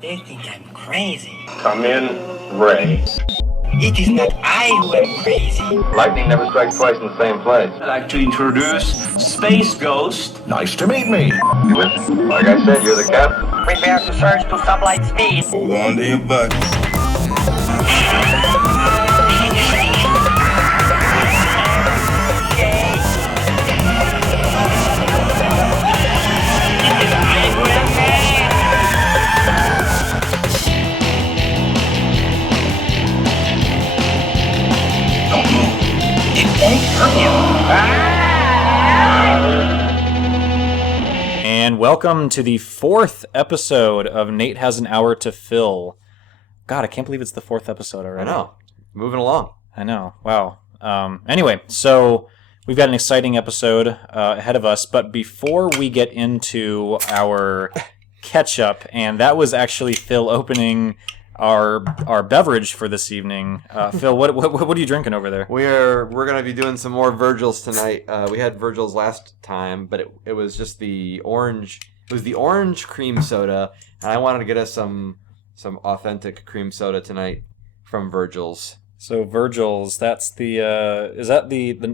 They think I'm crazy. Come in, Ray. It is not I who am crazy. Lightning never strikes twice in the same place. I'd like to introduce Space Ghost. Nice to meet me. You with me? Like I said, you're the captain. Prepare to surge to sublight speed. Hold on to your butts. And welcome to the fourth episode of Nate Has an Hour to Fill. God, I can't believe it's the fourth episode already. I know. Moving along. I know. Wow. Anyway, so we've got an exciting episode ahead of us, but before we get into our catch-up, and that was actually Phil opening our beverage for this evening. Phil, what are you drinking over there? We're going to be doing some more Virgils tonight. We had Virgils last time, but it was just the orange. It was the orange cream soda, and I wanted to get us some authentic cream soda tonight from Virgils. So Virgils, that's the is that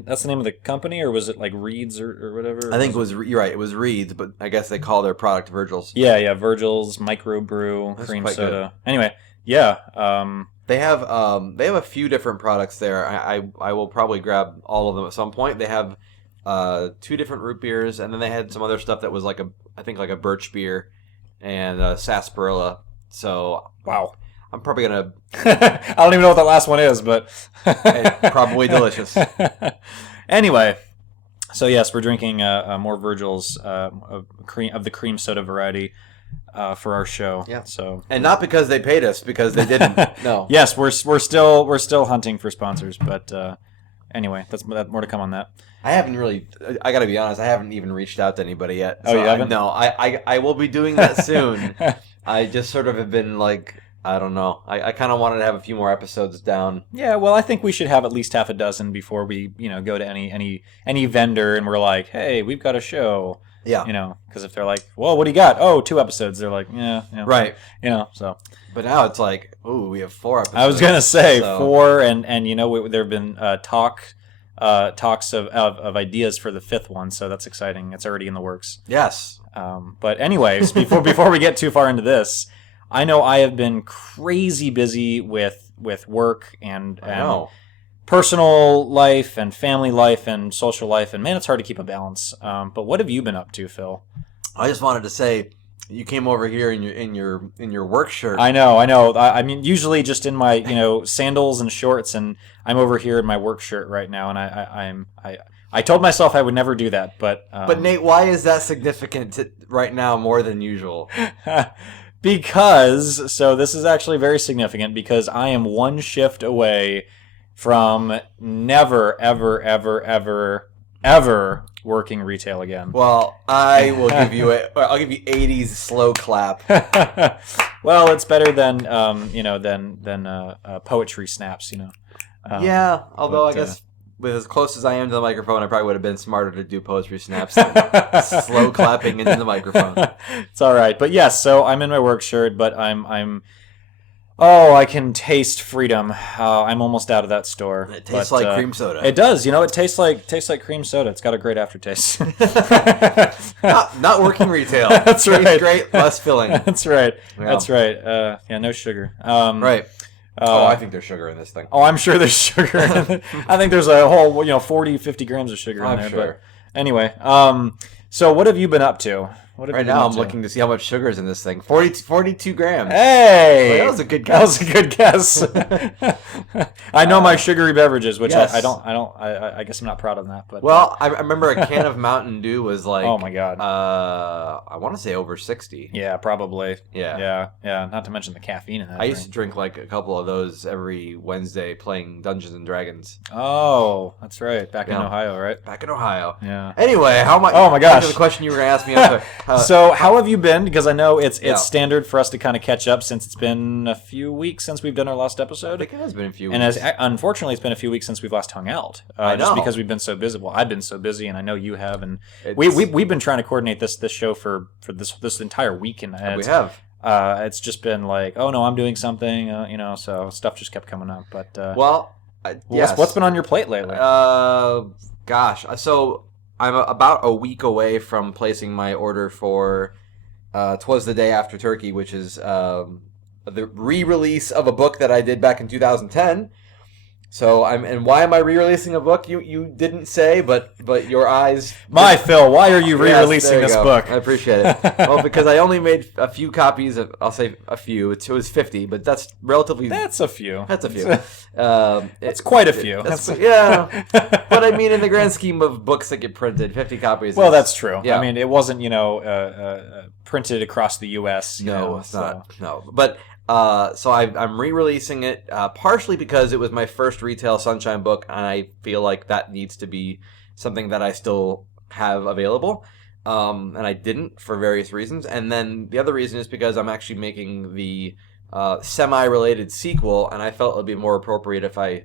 that's the name of the company, or was it like Reed's or whatever? I think it was you're right. It was Reed's, but I guess they call their product Virgils. Yeah, Virgils microbrew That's cream quite soda. good. Anyway, yeah. They have a few different products there. I will probably grab all of them at some point. They have 2 different root beers, and then they had some other stuff that was like a birch beer and sarsaparilla. So Wow. I'm probably gonna. I don't even know what that last one is, but probably delicious. Anyway, so yes, we're drinking more Virgils of the cream soda variety for our show. Yeah. So And not because they paid us, because they didn't. No. yes, we're still hunting for sponsors, but anyway, that's more to come on that. I haven't really. I got to be honest. I haven't even reached out to anybody yet. Oh, you haven't? No. I will be doing that soon. I just sort of have been like, I don't know. I kind of wanted to have a few more episodes down. Yeah, well, I think we should have at least half a dozen before we, go to any vendor and we're like, hey, we've got a show. Yeah. Because if they're like, well, what do you got? Oh, 2 episodes. They're like, yeah. Right. So. But now it's like, ooh, we have 4 episodes. I was gonna say so. 4, and there have been talks of ideas for the 5th one, so that's exciting. It's already in the works. Yes. But anyways, before we get too far into this, I know I have been crazy busy with work and personal life and family life and social life, and man, it's hard to keep a balance. But what have you been up to, Phil? I just wanted to say, you came over here in your work shirt. I know. I mean, usually just in my sandals and shorts, and I'm over here in my work shirt right now, and I told myself I would never do that, but Nate, why is that significant right now more than usual? Because this is actually very significant, because I am 1 shift away from never, ever, ever, ever, ever working retail again. Well, I will give you I'll give you 80s slow clap. Well, it's better than poetry snaps, Yeah, although but, I guess with as close as I am to the microphone, I probably would have been smarter to do poetry snaps than slow clapping into the microphone. It's all right. But yes, so I'm in my work shirt, but I can taste freedom. I'm almost out of that store. It tastes like cream soda. It does. It tastes like cream soda. It's got a great aftertaste. not working retail. That's right. Tastes great, less filling. That's right. Yeah. That's right. No sugar. Right. I think there's sugar in this thing. Oh, I'm sure there's sugar. I think there's a whole 40, 50 grams of sugar in there. Sure. But anyway, so what have you been up to? Right now, I'm looking to see how much sugar is in this thing. 42 grams. Hey, that was a good guess. I know my sugary beverages, which yes. I guess I'm not proud of that. But I remember a can of Mountain Dew was like, oh my god, I want to say over 60. Yeah, probably. Yeah. Not to mention the caffeine in that. I used to drink like a couple of those every Wednesday playing Dungeons and Dragons. Oh, that's right. Back in Ohio, right? Back in Ohio. Yeah. Anyway, how much? Oh my gosh. The question you were going to ask me. So how have you been? Because I know it's standard for us to kind of catch up, since it's been a few weeks since we've done our last episode. I think it has been a few weeks. And unfortunately, it's been a few weeks since we've last hung out. I know. Just because we've been so busy. Well, I've been so busy, and I know you have. And we've been trying to coordinate this show for this entire week. And we have. It's just been like, oh no, I'm doing something, so stuff just kept coming up. But yes. what's been on your plate lately? Gosh, so I'm about a week away from placing my order for "'Twas the Day After Turkey," which is the re-release of a book that I did back in 2010. So and why am I re-releasing a book? You didn't say, but your eyes. Phil, why are you re-releasing yes, this go. book? I appreciate it. Well, because I only made a few copies of. I'll say a few. It was 50, but that's relatively. That's a few. That's a few. It's quite a few. Yeah, but I mean, in the grand scheme of books that get printed, 50 copies. Well, that's true. Yeah. I mean, it wasn't printed across the U.S. No, it's not. No, but. So I'm re-releasing it partially because it was my first retail Sunshine book, and I feel like that needs to be something that I still have available, and I didn't for various reasons. And then the other reason is because I'm actually making the semi-related sequel, and I felt it would be more appropriate if I,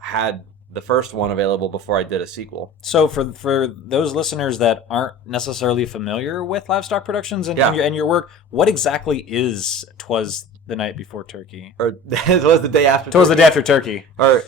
had the first one available before I did a sequel. So for those listeners that aren't necessarily familiar with Livestock Productions and your work, what exactly is "'Twas the Night Before Turkey"? Or it was the day after. "'Twas the Day After Turkey." Or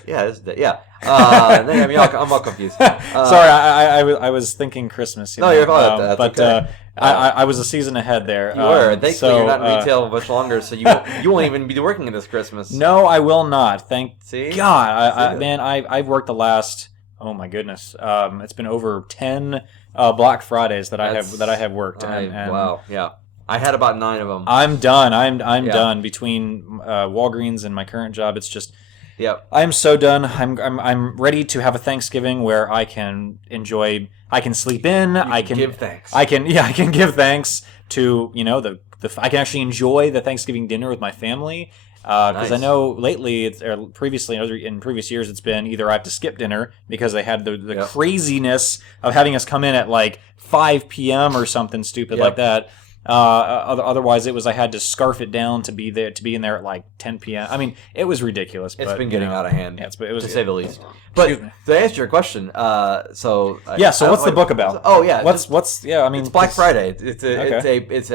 I'm all confused. Sorry, I was thinking Christmas. No, you're fine. That's okay. I was a season ahead there. You were. Thankfully, you're not in retail much longer, so you won't even be working in this Christmas. No, I will not. Thank See? God. I've worked the last. Oh my goodness. It's been over 10 Black Fridays that I have worked. Wow. Yeah. I had about 9 of them. I'm done. I'm done between Walgreens and my current job. It's just. Yep. I'm so done. I'm ready to have a Thanksgiving where I can enjoy. I can sleep in. I can give thanks. I can give thanks to I can actually enjoy the Thanksgiving dinner with my family. Because I know lately, previously in previous years, it's been either I have to skip dinner because they had the craziness of having us come in at like 5 p.m. or something stupid like that. Otherwise, it was I had to scarf it down to be in there at like 10 p.m. I mean, it was ridiculous. It's been getting out of hand, it was, to say the least. But to answer your question, so what's the book about? Oh yeah, it's Black Friday. It's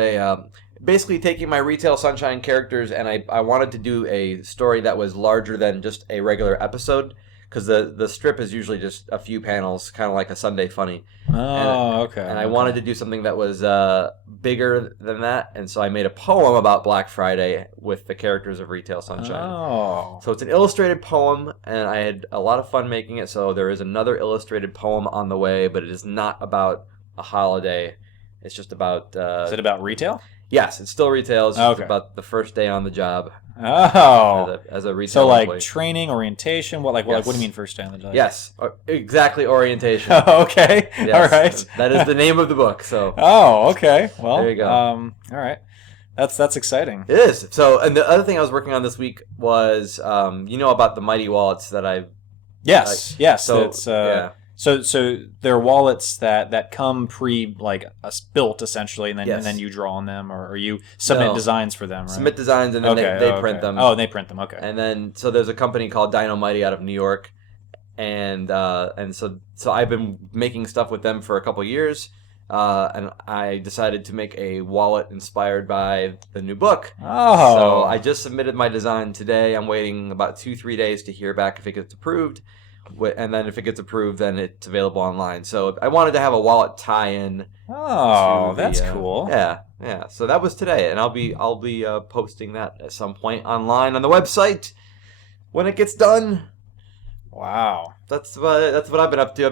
basically taking my retail Sunshine characters, and I wanted to do a story that was larger than just a regular episode. Because the strip is usually just a few panels, kind of like a Sunday Funny. Okay. And I wanted to do something that was bigger than that, and so I made a poem about Black Friday with the characters of Retail Sunshine. Oh. So it's an illustrated poem, and I had a lot of fun making it, so there is another illustrated poem on the way, but it is not about a holiday. It's just about... is it about retail? Yes, it's still retail. It's just about the first day on the job. Oh, as a retail employee. Training, orientation. What do you mean first day on the job? Yes, exactly, orientation. Okay, yes, all right. That is the name of the book. So. Oh, okay. Well, there you go. All right, that's exciting. It is. So, and the other thing I was working on this week was, about the Mighty Wallets that I've. Yes. So it's yeah. So they're wallets that come built essentially, and then you draw on them, or you submit designs for them, right? Submit designs, and then they print them. Oh, they print them. Okay. And then so there's a company called Dynamite out of New York, and so I've been making stuff with them for a couple years, and I decided to make a wallet inspired by the new book. Oh. So I just submitted my design today. I'm waiting about 2-3 days to hear back if it gets approved. And then if it gets approved, then it's available online. So I wanted to have a wallet tie-in. Oh, that's cool. Yeah. So that was today, and I'll be posting that at some point online on the website when it gets done. Wow. That's what I've been up to.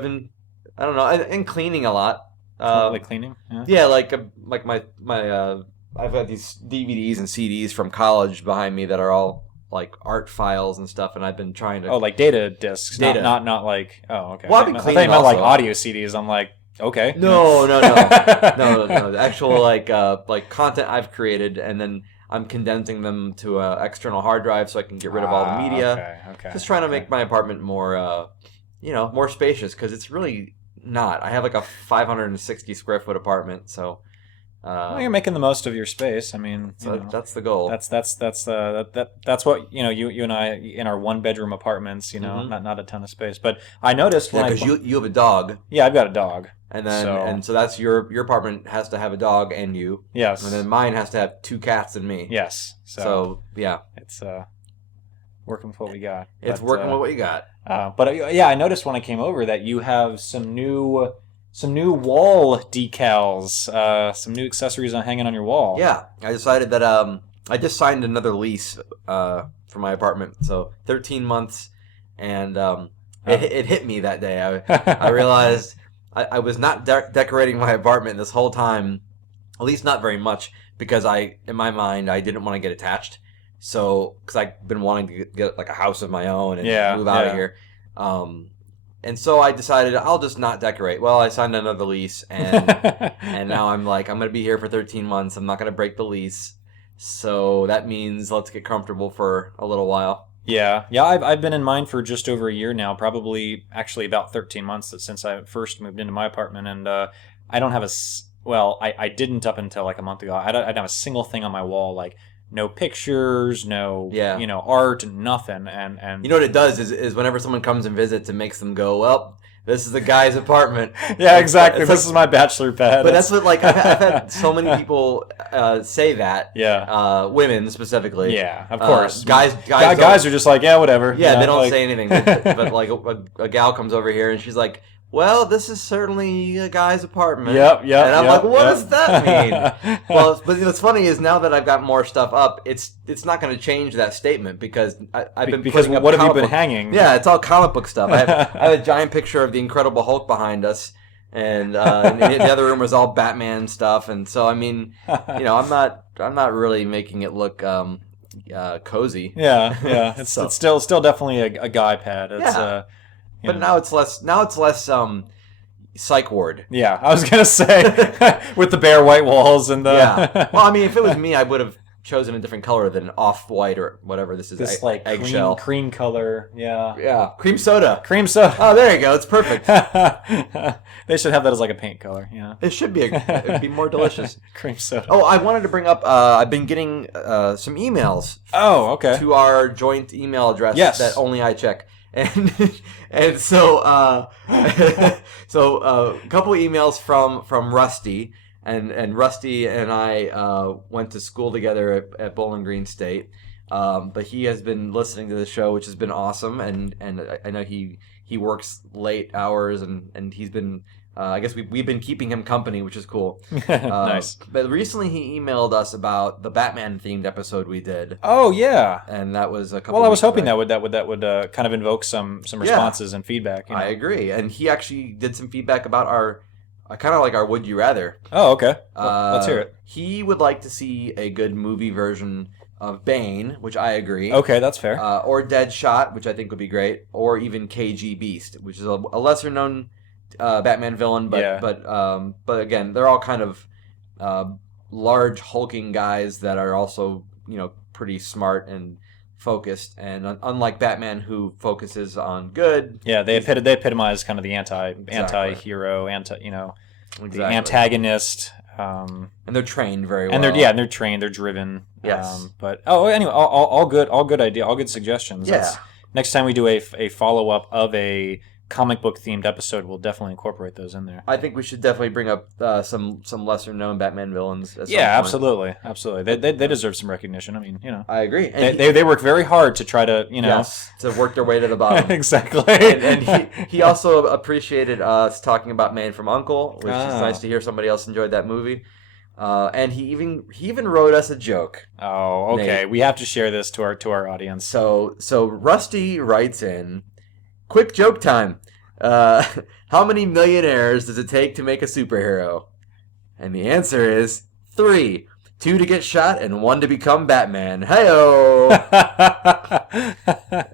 I don't know, and cleaning a lot. Like cleaning? Yeah, like my I've got these DVDs and CDs from college behind me that are all like art files and stuff, and I've been trying to... Oh, like data discs, data. Not like... Oh, okay. Well, I've been cleaning I thought you meant also. like audio CDs. I'm like, okay. No. The actual like content I've created, and then I'm condensing them to an external hard drive so I can get rid of all the media. Okay. Just trying to make my apartment more, more spacious, because it's really not. I have like a 560 square foot apartment, so Well, you're making the most of your space. I mean, So that's the goal. that's what you and I in our 1-bedroom apartments. Not a ton of space. But I noticed when because you have a dog, yeah, I've got a dog, and then so, so that's your apartment has to have a dog and you. yes, And then mine has to have 2 cats and me. yes. So yeah, it's working with what we got. it's But, working with what you got. But yeah, I noticed when I came over that you have some new wall decals, some new accessories hanging on your wall. Yeah, I decided that I just signed another lease for my apartment, so 13 months, and it hit me that day. I realized I was not decorating my apartment this whole time, at least not very much, because in my mind, I didn't want to get attached. So, because I've been wanting to get like a house of my own and move out of here. And so I decided I'll just not decorate. Well, I signed another lease, and now I'm like, I'm going to be here for 13 months. I'm not going to break the lease. So that means let's get comfortable for a little while. Yeah. I've been in mine for just over a year now, probably actually about 13 months since I first moved into my apartment, and I don't have I didn't up until like a month ago. I don't have a single thing on my wall, like no pictures, no art, nothing. And you know what it does is whenever someone comes and visits, it makes them go, well, this is the guy's apartment. Yeah, exactly. This like, is my bachelor pad. But that's what I've had so many people say that. Yeah. Women specifically. Yeah, of course. Guys are just like, yeah, whatever. Yeah, they don't say anything. But like a gal comes over here and she's like, well, this is certainly a guy's apartment. Yep. And I'm like, what does that mean? Well, but what's funny is now that I've got more stuff up, it's not going to change that statement because I've been putting up what have you been book. hanging? Yeah, it's all comic book stuff. I have a giant picture of the Incredible Hulk behind us, and the other room was all Batman stuff. And so, I mean, I'm not really making it look cozy. Yeah. It's still definitely a guy pad. It's, But now it's less psych ward. Yeah, I was gonna say with the bare white walls and the yeah. Well, I mean, if it was me, I would have chosen a different color than off-white or whatever this is. this like eggshell cream color. Yeah, cream soda. Oh, there you go. It's perfect. They should have that as like a paint color. Yeah, It should be. It'd be more delicious. cream soda. Oh, I wanted to bring up. I've been getting some emails. Oh, okay. To our joint email address. Yes. That only I check. And so a couple emails from Rusty, and Rusty and I went to school together at Bowling Green State, but he has been listening to the show, which has been awesome, and I know he works late hours, and he's been I guess we've been keeping him company, which is cool. Nice. But recently he emailed us about the Batman themed episode we did. Oh yeah. And that was a couple. Well, I was hoping back. that would kind of invoke some responses and feedback. I agree, and he actually did some feedback about our kind of like our Would You Rather. Oh, okay. Let's hear it. He would like to see a good movie version of Bane, which I agree. Okay, that's fair. Or Deadshot, which I think would be great, or even KG Beast, which is a lesser known Batman villain, but again, they're all kind of large hulking guys that are also pretty smart and focused, and unlike Batman, who focuses on good. Yeah, they epitomize kind of the anti-hero, the antagonist. And they're trained very well. And they're trained, they're driven. Yes. But anyway, all good idea, all good suggestions. Yeah. Next time we do a follow up of a comic book themed episode, we'll definitely incorporate those in there. I think we should definitely bring up some lesser known Batman villains. Yeah, absolutely. They deserve some recognition. I mean, I agree. And they work very hard to try to to work their way to the bottom. Exactly. And he also appreciated us talking about Man from U.N.C.L.E., which is nice to hear somebody else enjoyed that movie. And he even wrote us a joke. Oh, okay. Nate. We have to share this to our audience. So Rusty writes in, quick joke time. How many millionaires does it take to make a superhero? And the answer is 3. 2 to get shot and 1 to become Batman. Hey-o!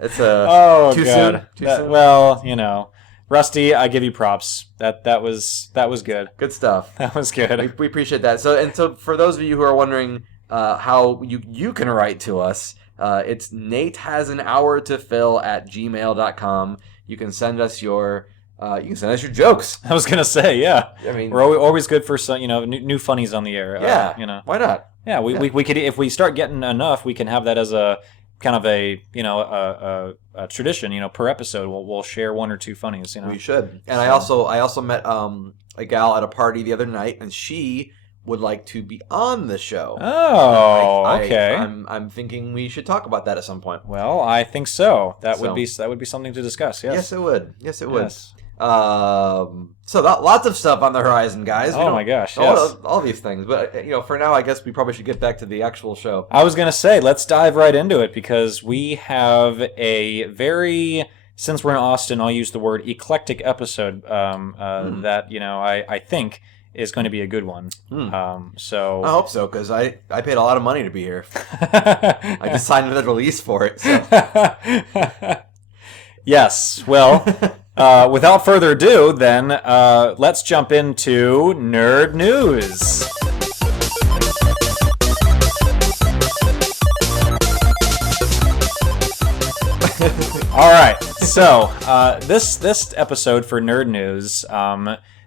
It's too God. soon? Well, Rusty, I give you props. That was good. Good stuff. That was good. We appreciate that. So for those of you who are wondering how you can write to us, it's natehasanhourtophil@gmail.com. You can send us your You can send us your jokes. I was gonna say, yeah. I mean, We're always good for some, new funnies on the air. yeah. Why not? Yeah, we could, if we start getting enough, we can have that as a kind of a a tradition. Per episode, we'll share one or two funnies. We should. And I also met a gal at a party the other night, and she would like to be on the show. Oh, okay. I'm thinking we should talk about that at some point. Well, I think so. That would be something to discuss. Yes. Yes, it would. Yes, it would. Yes. Lots of stuff on the horizon, guys. Oh my gosh, yes. All these things. But, for now, I guess we probably should get back to the actual show. I was going to say, let's dive right into it, because we have a very, since we're in Austin, I'll use the word eclectic episode that, I think is going to be a good one. So I hope so, because I paid a lot of money to be here. I just signed another release for it. So. Yes, well... without further ado, then, let's jump into Nerd News. All right, so this episode for Nerd News,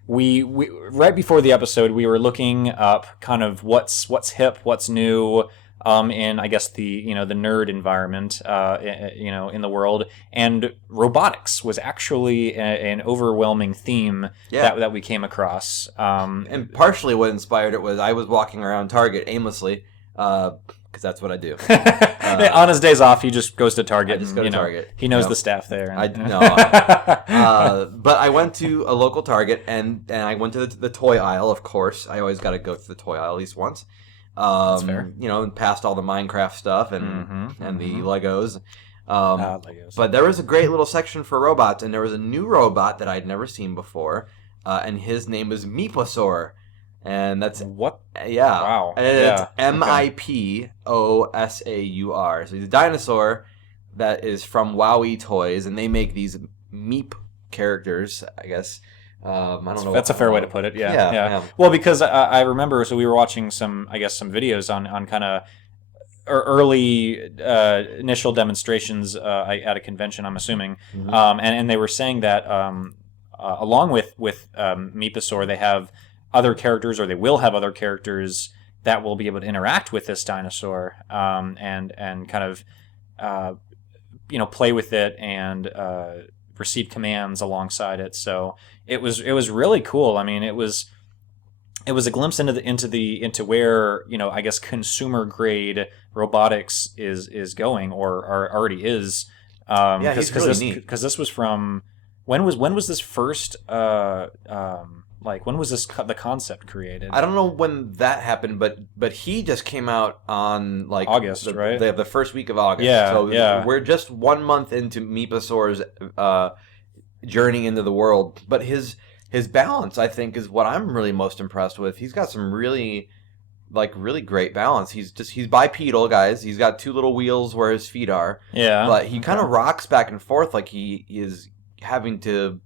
we right before the episode we were looking up kind of what's hip, what's new. In I guess the the nerd environment in the world, and robotics was actually an overwhelming theme that we came across. And partially what inspired it was I was walking around Target aimlessly because that's what I do. On his days off, he just goes to Target. I just go to Target. He knows the staff there. But I went to a local Target and I went to the toy aisle. Of course, I always got to go to the toy aisle at least once. That's fair. And past all the Minecraft stuff and the Legos. Legos. But there was a great little section for robots, and there was a new robot that I'd never seen before, and his name was Miposaur. And that's... What? Yeah. Wow. And it's Miposaur. So he's a dinosaur that is from WowWee Toys, and they make these Meep characters, I guess. I don't know. That's a fair way to put it. Yeah. Well, because I remember, so we were watching some videos on kind of early initial demonstrations at a convention, I'm assuming, and they were saying that along with Meeposaur, they have other characters, or they will have other characters that will be able to interact with this dinosaur, and kind of play with it and receive commands alongside it. So it was really cool. I mean, it was a glimpse into where I guess consumer grade robotics is going, or already is. Because this was from when was this first when was the concept created? I don't know when that happened, but he just came out on August, right? The first week of August. Yeah, so yeah. We're just 1 month into Meeposaur's journey into the world, but his balance, I think, is what I'm really most impressed with. He's got some really great balance. He's bipedal, guys. He's got two little wheels where his feet are. Yeah. But he kind of rocks back and forth like he is having to,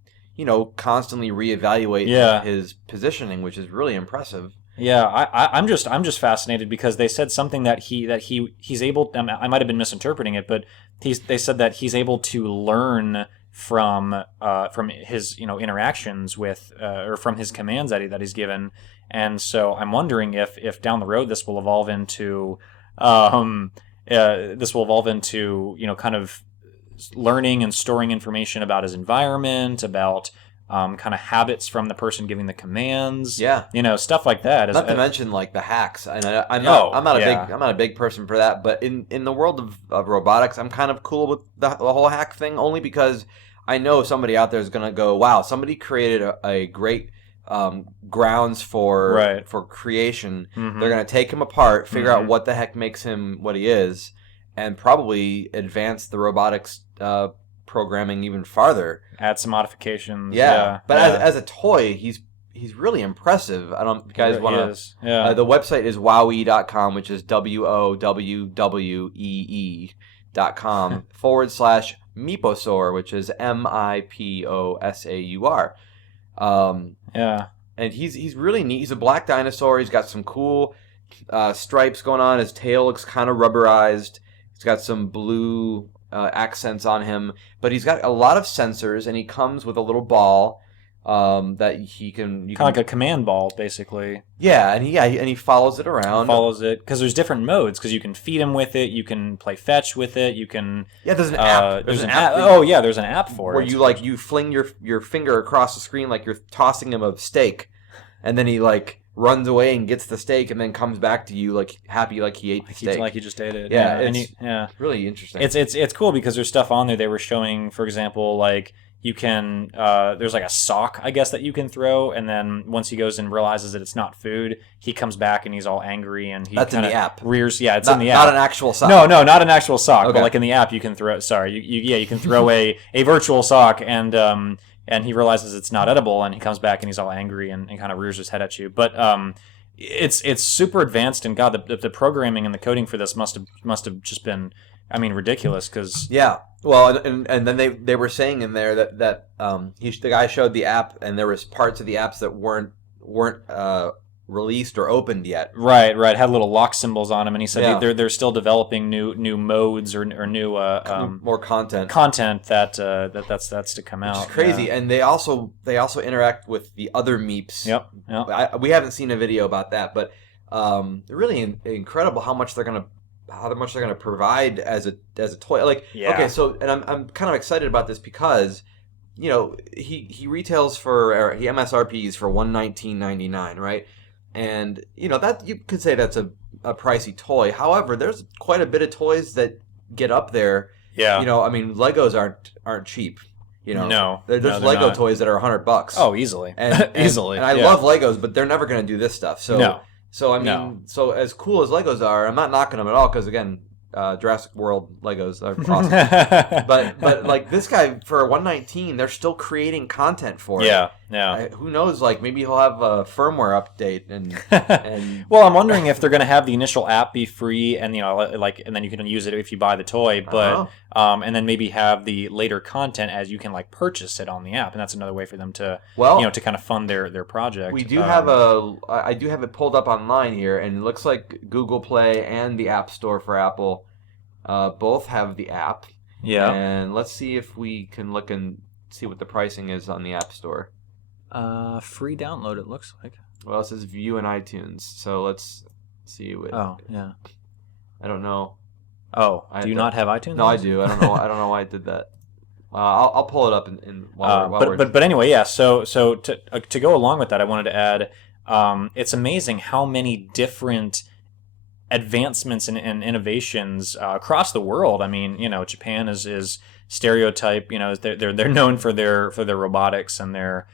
constantly reevaluate his positioning, which is really impressive. Yeah, I'm just fascinated because they said something that he's able. I might have been misinterpreting it, but they said that he's able to learn from his interactions with or from his commands that he's given, and so I'm wondering if down the road this will evolve into kind of learning and storing information about his environment, about kind of habits from the person giving the commands, stuff like that. Not to mention the hacks, and I'm not a big person for that, but in the world of robotics, I'm kind of cool with the whole hack thing, only because I know somebody out there is going to go, wow, somebody created a great grounds for creation. Mm-hmm. They're going to take him apart, figure out what the heck makes him what he is, and probably advance the robotics programming even farther. Add some modifications. But as a toy, he's really impressive. I don't know if you guys want to... the website is wowee.com, which is WOWWEE.com /Meeposaur, which is MIPOSAUR. And he's really neat. He's a black dinosaur. He's got some cool stripes going on. His tail looks kind of rubberized. He's got some blue accents on him, but he's got a lot of sensors, and he comes with a little ball that he can... Kind of like a command ball, basically. Yeah, and he follows it around. Follows it, because there's different modes, because you can feed him with it, you can play fetch with it, you can... Yeah, there's an app. There's an app. Oh, yeah, there's an app for where it. you, like, you fling your finger across the screen like you're tossing him a steak, and then he, like, runs away and gets the steak, and then comes back to you, like, happy like he ate the steak. Like he just ate it. Yeah, it's really interesting. It's cool, because there's stuff on there they were showing, for example, like... You can, there's like a sock, I guess, that you can throw, and then once he goes and realizes that it's not food, he comes back and he's all angry, and he That's in the app. rears. Yeah, it's not, in the app. Not an actual sock. No, not an actual sock, Okay. but like in the app, you can throw. Sorry, you can throw a virtual sock, and he realizes it's not edible, and he comes back and he's all angry and kind of rears his head at you. But it's super advanced, and God, the programming and the coding for this must have just been, I mean, ridiculous. Because yeah, well, and then they were saying in there that the guy showed the app, and there was parts of the apps that weren't released or opened yet. Right, had little lock symbols on them, and he said Yeah. they're still developing new modes or new More content. that's to come out. Which is crazy, Yeah. and they also interact with the other meeps. Yep. We haven't seen a video about that, but really incredible how much they're gonna provide as a toy. Like, Yeah. okay, so and I'm kind of excited about this because, you know, he retails he MSRPs for $119.99, right? And you know that you could say that's a pricey toy. However, there's quite a bit of toys that get up there. Yeah. You know, I mean, Legos aren't cheap. You know, No. there's No, they're Lego not. toys that are $100. Oh, easily. and Easily. And I yeah. love Legos, but they're never going to do this stuff. So No. So I mean, No. so as cool as Legos are, I'm not knocking them at all because again, Jurassic World Legos are awesome. but like this guy for $119, they're still creating content for it. Yeah. Who knows? Like maybe he'll have a firmware update and Well, I'm wondering if they're going to have the initial app be free, and and then you can use it if you buy the toy, but and then maybe have the later content as you can like purchase it on the app, and that's another way for them to to kind of fund their project. We do I do have it pulled up online here, and it looks like Google Play and the App Store for Apple both have the app. Yeah. And let's see if we can look and see what the pricing is on the App Store. Free download, it looks like. Well, it says view in iTunes, so let's see. Oh, yeah. I don't know. Oh, do you not have iTunes? No, I do. I don't know why I did that. I'll pull it up but anyway, yeah. So to go along with that, I wanted to add, it's amazing how many different advancements and innovations across the world. I mean, you know, Japan is stereotype. You know, they're known for their robotics and their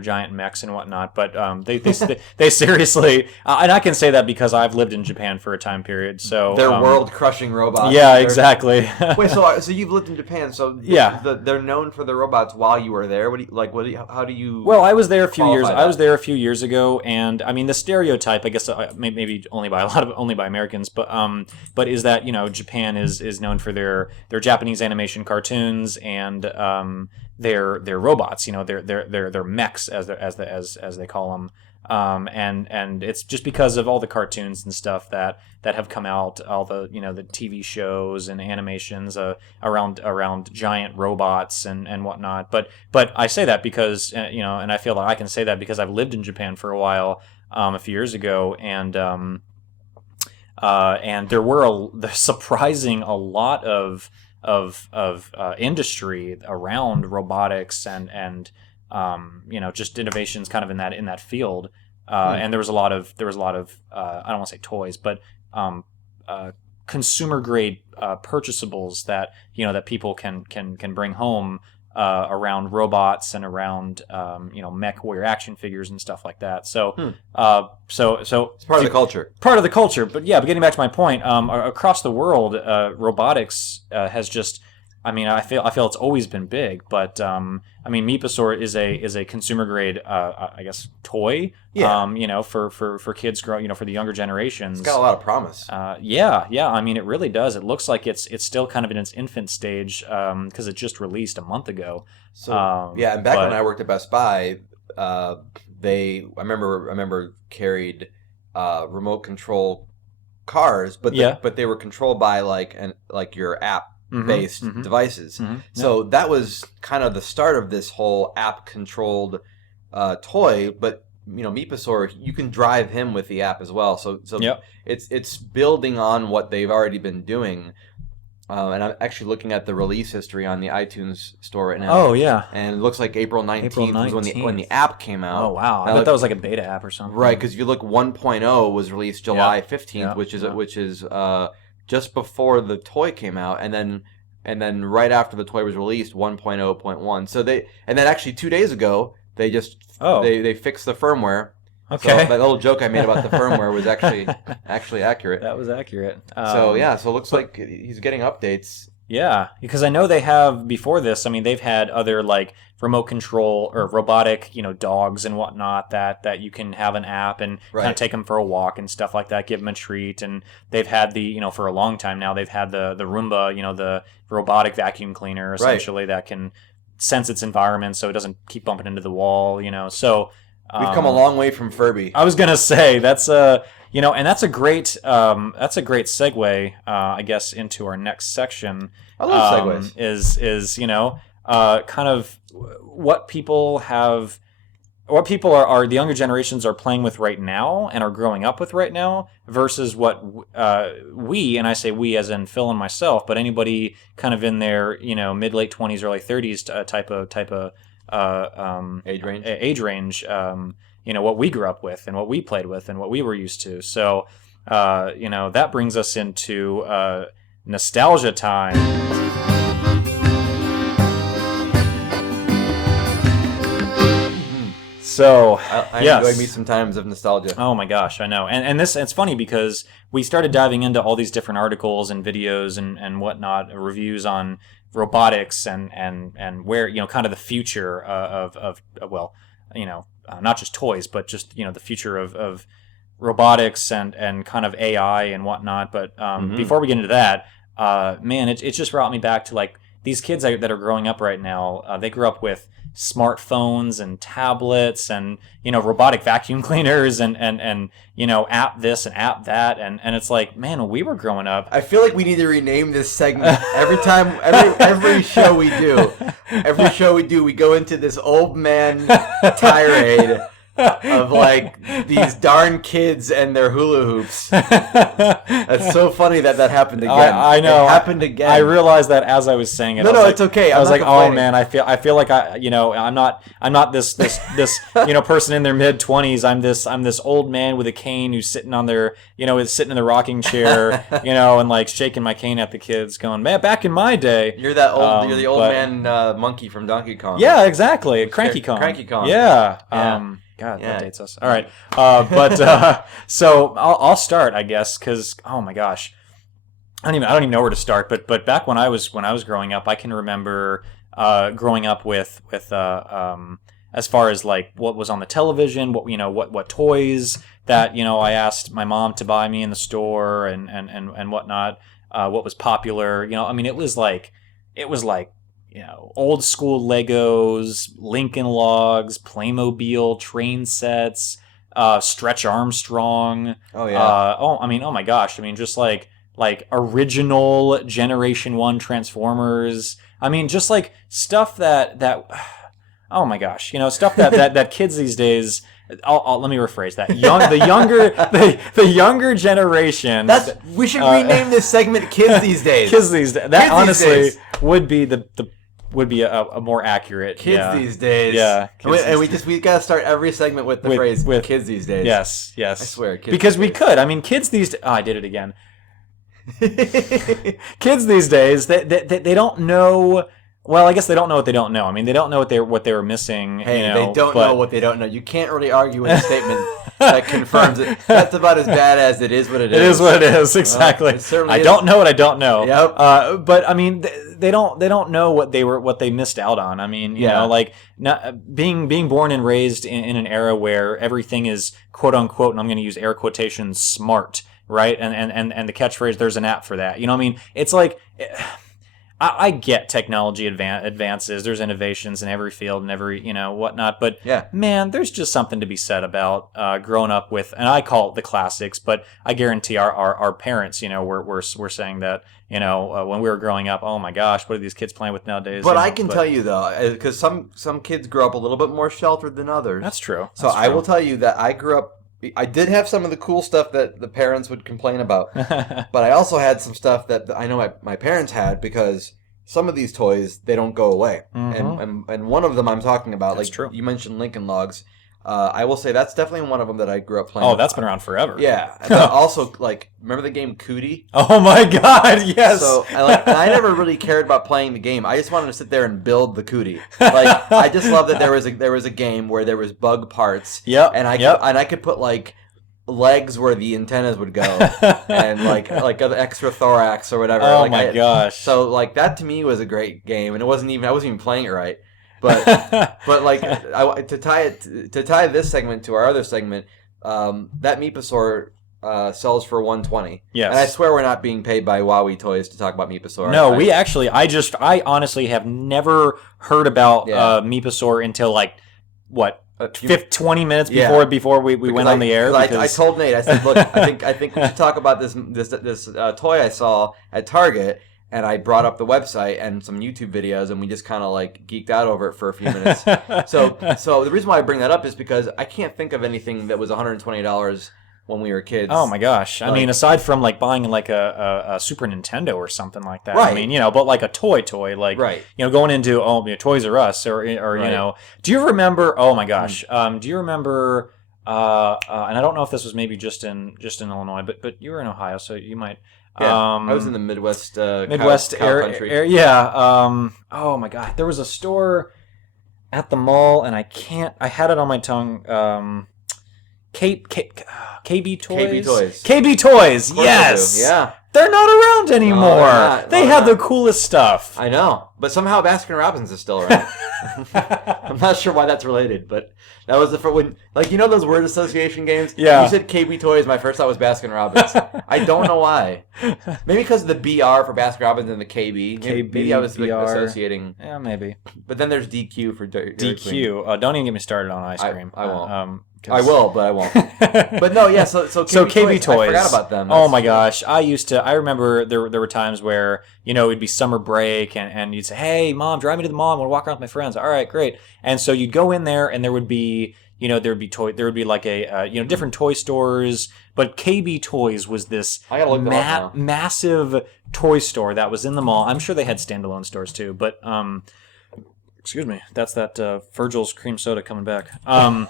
giant mechs and whatnot, but they seriously, and I can say that because I've lived in Japan for a time period. So they're world-crushing robots. Yeah, exactly. Wait, so you've lived in Japan, so yeah, they're known for the robots while you were there. How do you? Well, I was there a few years. that? I was there a few years ago, and I mean the stereotype, I guess, maybe only by Americans, but is that, you know, Japan is known for their Japanese animation cartoons and their robots, you know, their mechs as they call them, and it's just because of all the cartoons and stuff that have come out, all the, you know, the TV shows and animations around giant robots and whatnot. But I say that because you know, and I feel that I can say that because I've lived in Japan for a while, a few years ago, and there were surprising a lot of industry around robotics and you know, just innovations kind of in that field, and there was a lot of I don't want to say toys, but consumer grade purchasables that, you know, that people can bring home around robots and around you know, mech warrior action figures and stuff like that. So so it's part of the culture. Part of the culture, but getting back to my point, across the world, robotics has just, I mean, I feel it's always been big, but I mean, Meeposaur is a consumer grade, I guess, toy. Yeah. You know, for kids growing, you know, for the younger generations. It's got a lot of promise. Yeah. I mean, it really does. It looks like it's still kind of in its infant stage because it just released a month ago. So and back when I worked at Best Buy, I remember carried remote control cars, but they were controlled by like your app based devices. So that was kind of the start of this whole app controlled toy. But Meeposaur, you can drive him with the app as well. So it's building on what they've already been doing. And I'm actually looking at the release history on the iTunes store right now. Oh, yeah. And it looks like April 19th was when the app came out. Oh, wow. I thought that was like a beta app or something. Right, because if you look, 1.0 was released July 15th, which is just before the toy came out, and then right after the toy was released, 1.0.1. So then actually 2 days ago, they just they fixed the firmware. Okay. So that little joke I made about the firmware was actually accurate. That was accurate. So it looks like he's getting updates. Yeah, because I know they have before this. I mean, they've had other like remote control or robotic, dogs and whatnot that you can have an app and kind of take them for a walk and stuff like that. Give them a treat, and they've had the for a long time now. They've had the Roomba, the robotic vacuum cleaner essentially that can sense its environment so it doesn't keep bumping into the wall. So. We've come a long way from Furby. I was gonna say that's and that's a great segue, I guess, into our next section. I love segues. Is kind of what people are the younger generations are playing with right now and are growing up with right now versus what we, and I say we as in Phil and myself, but anybody kind of in their mid late 20s, early 30s type of age range, what we grew up with and what we played with and what we were used to. So, that brings us into nostalgia time. So, I enjoyed me some times of nostalgia. Oh my gosh, I know. And it's funny because we started diving into all these different articles and videos and whatnot, reviews on robotics and where kind of the future of not just toys but just the future of robotics and kind of AI and whatnot. But before we get into that, man, it just brought me back to like these kids that are growing up right now. They grew up with smartphones and tablets and robotic vacuum cleaners and app this and app that, and it's like, man, when we were growing up, I feel like we need to rename this segment every show we do we go into this old man tirade of like these darn kids and their hula hoops. That's so funny that happened again. I know. It happened again. I realized that as I was saying it. No, it's okay. I was like, oh man, I feel like I'm not this person in their mid 20s. I'm this old man with a cane who's sitting on their sitting in the rocking chair, and like shaking my cane at the kids, going, man, back in my day. You're that old. You're the old man monkey from Donkey Kong. Yeah, exactly. Cranky Kong. Cranky Kong. Yeah. God, that dates us. All right, but so I'll start, I guess, because oh my gosh, I don't even know where to start. But back when I was growing up, I can remember growing up with as far as like what was on the television, what toys that I asked my mom to buy me in the store and whatnot, what was popular. It was like. Old school Legos, Lincoln Logs, Playmobil, train sets, Stretch Armstrong. Oh yeah. Oh my gosh. Just like original Generation 1 Transformers. Just like stuff that. Oh my gosh. Stuff that kids these days. Let me rephrase that. The younger generation. We should rename this segment "Kids These Days." Kids these days. That honestly would be a more accurate. Kids these days. Yeah. We gotta start every segment with the phrase "Kids these days." Yes. I swear. Because we could. Kids these. Oh, I did it again. Kids these days, they don't know. Well, I guess they don't know what they don't know. They don't know what they were missing. Hey, they don't know what they don't know. You can't really argue with a statement that confirms it. That's about as bad as it is what it is. It is what it is, exactly. I don't know what I don't know. Yep. But they don't know what they missed out on. Being born and raised in an era where everything is quote unquote, and I'm going to use air quotations, smart, right? And the catchphrase, there's an app for that. It's like. I get technology advances. There's innovations in every field and every, whatnot. But Yeah. man, there's just something to be said about growing up with, and I call it the classics, but I guarantee our parents, were saying that, when we were growing up, oh my gosh, what are these kids playing with nowadays? But I can tell you though, because some kids grow up a little bit more sheltered than others. That's true. So I will tell you that I grew up. I did have some of the cool stuff that the parents would complain about, but I also had some stuff that I know my parents had, because some of these toys, they don't go away. And one of them I'm talking about, That's like true. You mentioned Lincoln Logs. I will say that's definitely one of them that I grew up playing. Oh, that's been around forever. Yeah. And also, like, remember the game Cootie? Oh my God, yes. So I never really cared about playing the game. I just wanted to sit there and build the Cootie. Like, I just loved that there was a game where there was bug parts. Yep. And I could put like legs where the antennas would go, and like an extra thorax or whatever. Oh like my gosh. So like that to me was a great game, and I wasn't even playing it right. But like to tie this segment to our other segment, that Meeposaur sells for $120. Yes. And I swear we're not being paid by Wowie Toys to talk about Meeposaur. No, we actually, I honestly have never heard about Meeposaur until like, what, 20 minutes before we went on the air. I told Nate, I said, look, I think we should talk about this toy I saw at Target. And I brought up the website and some YouTube videos, and we just kind of like geeked out over it for a few minutes. So the reason why I bring that up is because I can't think of anything that was $120 when we were kids. Oh my gosh! I mean, aside from like buying like a Super Nintendo or something like that. Right. I mean, but like a toy, like going into Toys R Us or do you remember? Oh my gosh! Do you remember? And I don't know if this was maybe just in Illinois, but you were in Ohio, so you might. Yeah, I was in the Midwest cow country. area. Yeah. Oh my God, there was a store at the mall, and I had it on my tongue. KB Toys. KB Toys. Yes. Yeah. They're not around anymore. They had the coolest stuff. I know, but somehow Baskin Robbins is still around. I'm not sure why that's related, but that was the first when, like, those word association games. Yeah. You said KB Toys. My first thought was Baskin Robbins. I don't know why. Maybe because of the BR for Baskin Robbins and the KB. Maybe I was like, associating. Yeah, maybe. But then there's DQ for Dairy Queen. DQ. Don't even get me started on ice cream. I won't. I will, but I won't. But no, yeah. So KB Toys. I forgot about them. Oh my gosh, I remember there were times where it'd be summer break and you'd say, "Hey, Mom, drive me to the mall. I want to walk around with my friends." All right, great. And so you'd go in there, and there would be like a different toy stores, but KB Toys was this massive toy store that was in the mall. I'm sure they had standalone stores too, but excuse me, that's that Virgil's cream soda coming back. Coming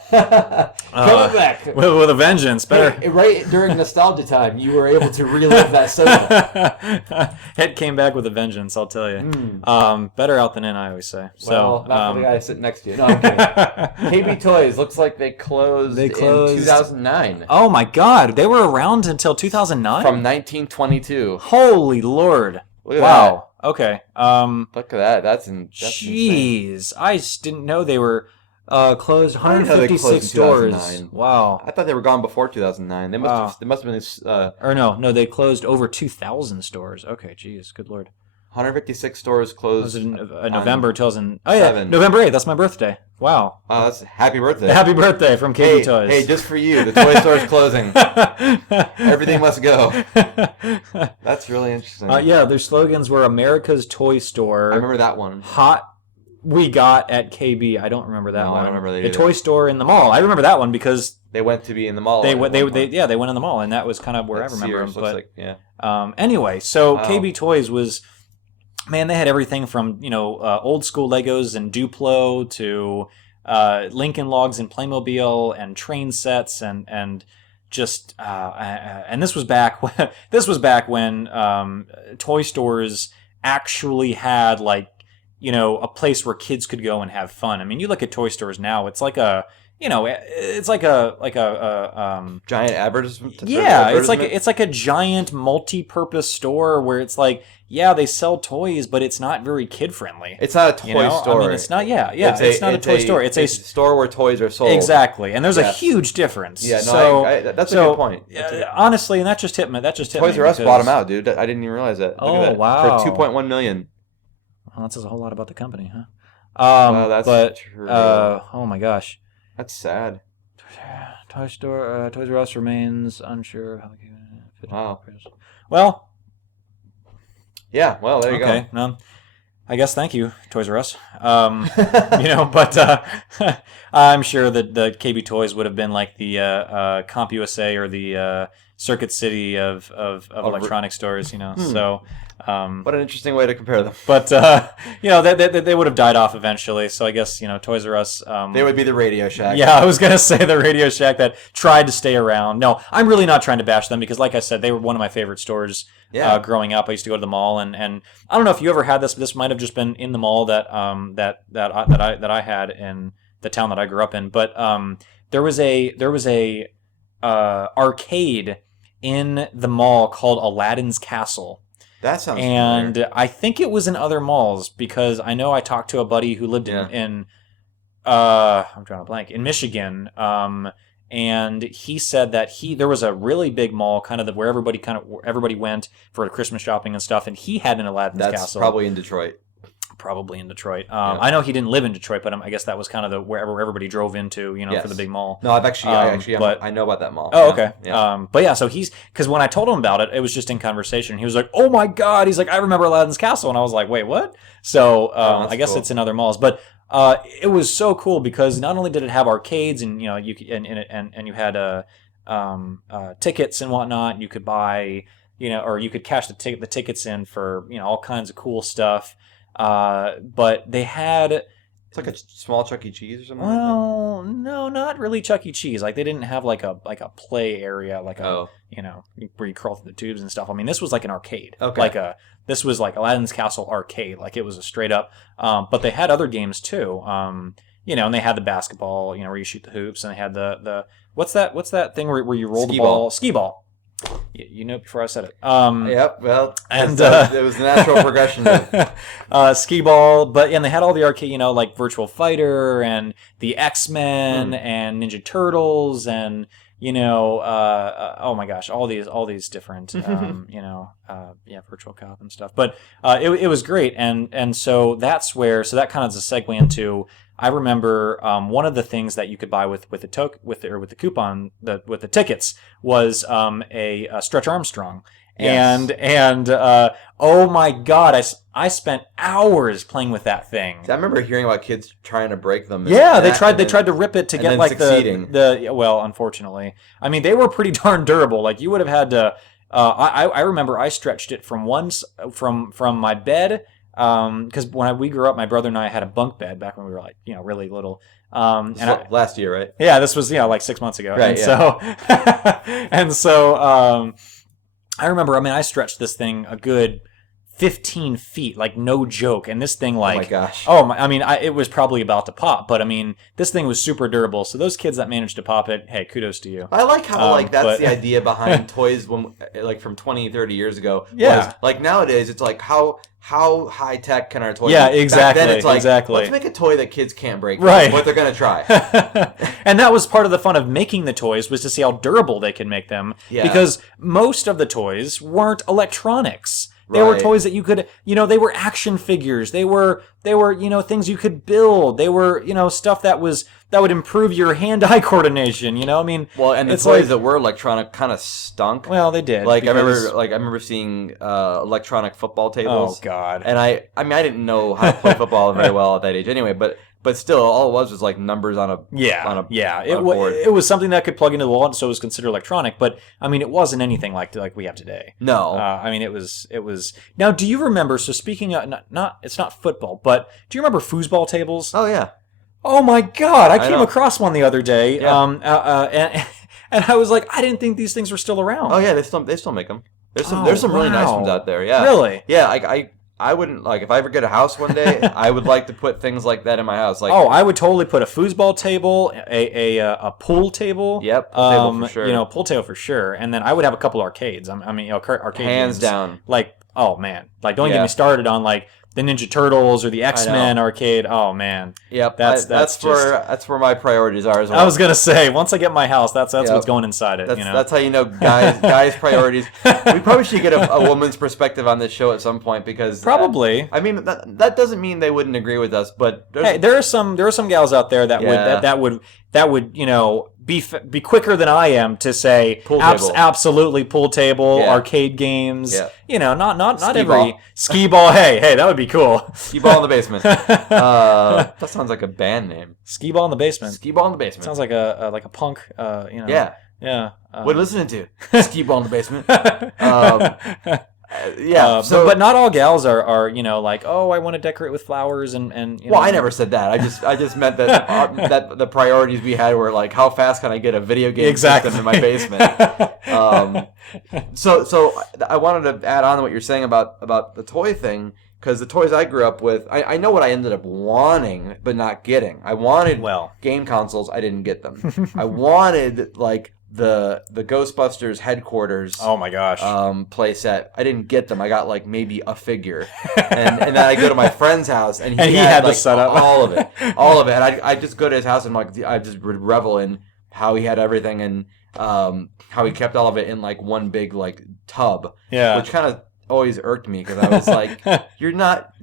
back with a vengeance. Better. Hey, right during nostalgia time, you were able to relive that soda. It came back with a vengeance, I'll tell you. Better out than in, I always say. Well, not for the guy sitting next to you. No, I'm kidding. KB Toys looks like they closed in 2009. Oh my God, they were around until 2009? From 1922. Holy Lord. Look at that. Okay. Look at that. That's jeez. insane. I just didn't know they were closed. 156 stores. Wow. I thought they were gone before 2009. They must have been. Or no, they closed over 2,000 stores. Okay, jeez, good Lord. 156 stores closed. It was in November 2000. Oh yeah, November 8th. That's my birthday. Wow. That's happy birthday. Happy birthday from KB Toys. Hey, just for you, the toy store's closing. Everything must go. That's really interesting. Yeah, their slogans were America's Toy Store. I remember that one. Hot we got at KB. I don't remember that one. I don't remember that the either. Toy Store in the mall. I remember that one because they went to be in the mall. They went in the mall, and that was kind of where I remember them. But yeah. Anyway, so KB Toys was. Man, they had everything from old school Legos and Duplo to Lincoln Logs and Playmobil and train sets and just and this was back when toy stores actually had like a place where kids could go and have fun. I mean, you look at toy stores now; it's like a it's like a giant advertisement. Yeah, it's like a giant multi-purpose store where it's like, yeah, they sell toys, but it's not very kid friendly. It's not a toy store. I mean, it's not. Yeah, it's not a toy store. It's a store where toys are sold. Exactly, and there's a huge difference. Yeah, no, that's a good point. Honestly, and that just hit me. Toys R Us bought them out, dude. I didn't even realize that. Look at that. Wow, for $2.1 million. Well, that says a whole lot about the company, huh? Well, that's but true. oh my gosh, That's sad. Toys R Us remains unsure of how they can fit in Wow. Chris. Well, Yeah, well, there you okay, go. no, I guess thank you, Toys R Us. But I'm sure that the KB Toys would have been like the CompUSA or the Circuit City of electronic stores, So, What an interesting way to compare them. but they would have died off eventually. So I guess Toys R Us. They would be the Radio Shack. Yeah, I was gonna say the Radio Shack that tried to stay around. No, I'm really not trying to bash them because, like I said, they were one of my favorite stores. Yeah. Growing up, I used to go to the mall, and I don't know if you ever had this, but this might have just been in the mall that I had in the town that I grew up in. But there was a arcade in the mall called Aladdin's Castle. That sounds And familiar. I think it was in other malls because I know I talked to a buddy who lived in I'm drawing a blank, in Michigan. And he said that there was a really big mall, where everybody went for Christmas shopping and stuff, and he had an Aladdin's That's Castle. probably in Detroit. Probably in Detroit. I know he didn't live in Detroit, but I guess that was kind of wherever everybody drove into, for the big mall. No, I know about that mall. Oh, okay. Yeah. But yeah, so because when I told him about it, it was just in conversation. He was like, "Oh my god!" He's like, "I remember Aladdin's Castle," and I was like, "Wait, what?" So I guess cool. it's in other malls, but it was so cool because not only did it have arcades and you you had tickets and whatnot. You could buy or you could cash the tickets in for all kinds of cool stuff. But they had. It's like a small Chuck E. Cheese or something. Well, no, not really Chuck E. Cheese. Like they didn't have like a play area, where you crawl through the tubes and stuff. I mean, this was like an arcade. Okay. This was like Aladdin's Castle arcade. Like it was a straight up. But they had other games too. And they had the basketball. Where you shoot the hoops, and they had the what's that thing where you roll the ball? Skee ball. You know before I said it. Yep. Well, and it was the natural progression. Skee ball, and they had all the arcade, like Virtual Fighter and the X-Men and Ninja Turtles and oh my gosh, all these different Virtual Cop and stuff. But it was great, and so that kind of is a segue into. I remember one of the things that you could buy with the coupon with the tickets was a Stretch Armstrong. Yes. And oh my god, I spent hours playing with that thing. I remember hearing about kids trying to break them. Yeah, they tried to rip it to get like succeeding. Well, unfortunately, I mean they were pretty darn durable. Like you would have had to. I remember I stretched it from my bed. Because when we grew up, my brother and I had a bunk bed back when we were like, really little. Last year, right? Yeah, this was like 6 months ago. Right. And so I remember. I mean, I stretched this thing a good 15 feet, like no joke. And this thing, like, oh my gosh. Oh my! I mean, it was probably about to pop, but I mean, this thing was super durable. So those kids that managed to pop it, hey, kudos to you. I like how that's the idea behind toys when from 20, 30 years ago. Yeah. Was, like nowadays, it's like how high tech can our toys? Yeah, be? exactly. Back then, it's like exactly. Let's make a toy that kids can't break. Right. What they're gonna try. And that was part of the fun of making the toys was to see how durable they could make them. Yeah. Because most of the toys weren't electronics. They were toys that you could, they were action figures. They were, things you could build. They were, stuff that would improve your hand-eye coordination. I mean, well, and the toys that were electronic kind of stunk. Well, they did. Like I remember seeing electronic football tables. Oh God. And I mean, I didn't know how to play football very well at that age, anyway. But still, all it was like numbers on a board. It was something that could plug into the wall, and so it was considered electronic. But I mean, it wasn't anything like we have today. No, I mean it was. Now, do you remember? So speaking of it's not football, but do you remember foosball tables? Oh yeah. Oh my God! I came across one the other day. Yeah. And I was like, I didn't think these things were still around. Oh yeah, they still make them. There's some really nice ones out there. Yeah. Really? Yeah. I wouldn't if I ever get a house one day, I would like to put things like that in my house. Like, I would totally put a foosball table, a pool table. Yep, pool table for sure. Pool table for sure, and then I would have a couple arcades. I mean, arcade hands games. down. Like, oh man, like don't get me started on like Ninja Turtles or the X-Men arcade. Oh man. Yep. That's where my priorities are as well. I was gonna say, once I get my house, that's Yep. what's going inside it. That's how you know guys' priorities. We probably should get a woman's perspective on this show at some point because Probably. I mean that doesn't mean they wouldn't agree with us, but Hey, there are some gals out there that would be quicker than I am to say Pool table. absolutely pool table, Yeah. arcade games. Yeah. Not Skee every ball. skee ball. Hey, that would be cool. Skee ball in the basement. That sounds like a band name. Skee ball in the basement. Skee ball in the basement. Sounds like a punk. Yeah. Yeah. What are you listening to? Skee ball in the basement. Yeah. But not all gals are like, oh, I want to decorate with flowers and Well, I never said that. I just meant that that the priorities we had were like, how fast can I get a video game system in my basement? So I wanted to add on to what you're saying about the toy thing, because the toys I grew up with, I know what I ended up wanting but not getting. I wanted game consoles. I didn't get them. I wanted like the Ghostbusters headquarters. Oh my gosh. Play set. I didn't get them. I got like maybe a figure, and then I go to my friend's house and he had the like, setup. all of it. And I just go to his house and like I just would revel in how he had everything and how he kept all of it in like one big like tub. Yeah. Which kind of always irked me because I was like, you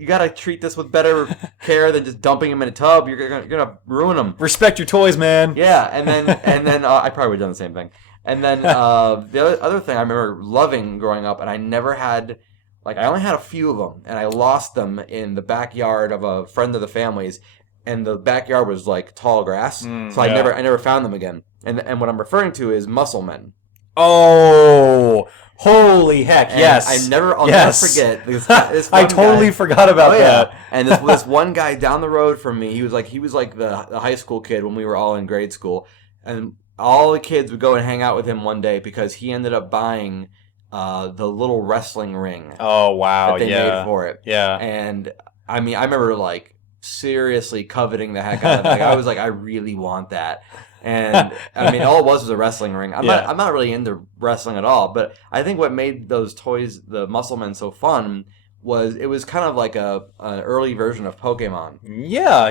gotta treat this with better care than just dumping him in a tub. You're gonna ruin them. Respect your toys, man. Yeah, and then I probably would have done the same thing. And then the other thing I remember loving growing up, and I never had, like, I only had a few of them, and I lost them in the backyard of a friend of the family's, and the backyard was like tall grass, so I never found them again. And what I'm referring to is Muscle Men. Oh. Holy heck! And yes, I'll never forget this I totally forgot about that. And this one guy down the road from me, he was like the high school kid when we were all in grade school, and all the kids would go and hang out with him one day because he ended up buying the little wrestling ring. Oh wow! That they made for it. Yeah. And I mean, I remember like seriously coveting the heck out of it. Like, I was like, I really want that. And I mean, all it was a wrestling ring. I'm not really into wrestling at all, but I think what made those toys, the Muscle Men, so fun was it was kind of like an early version of Pokemon. Yeah,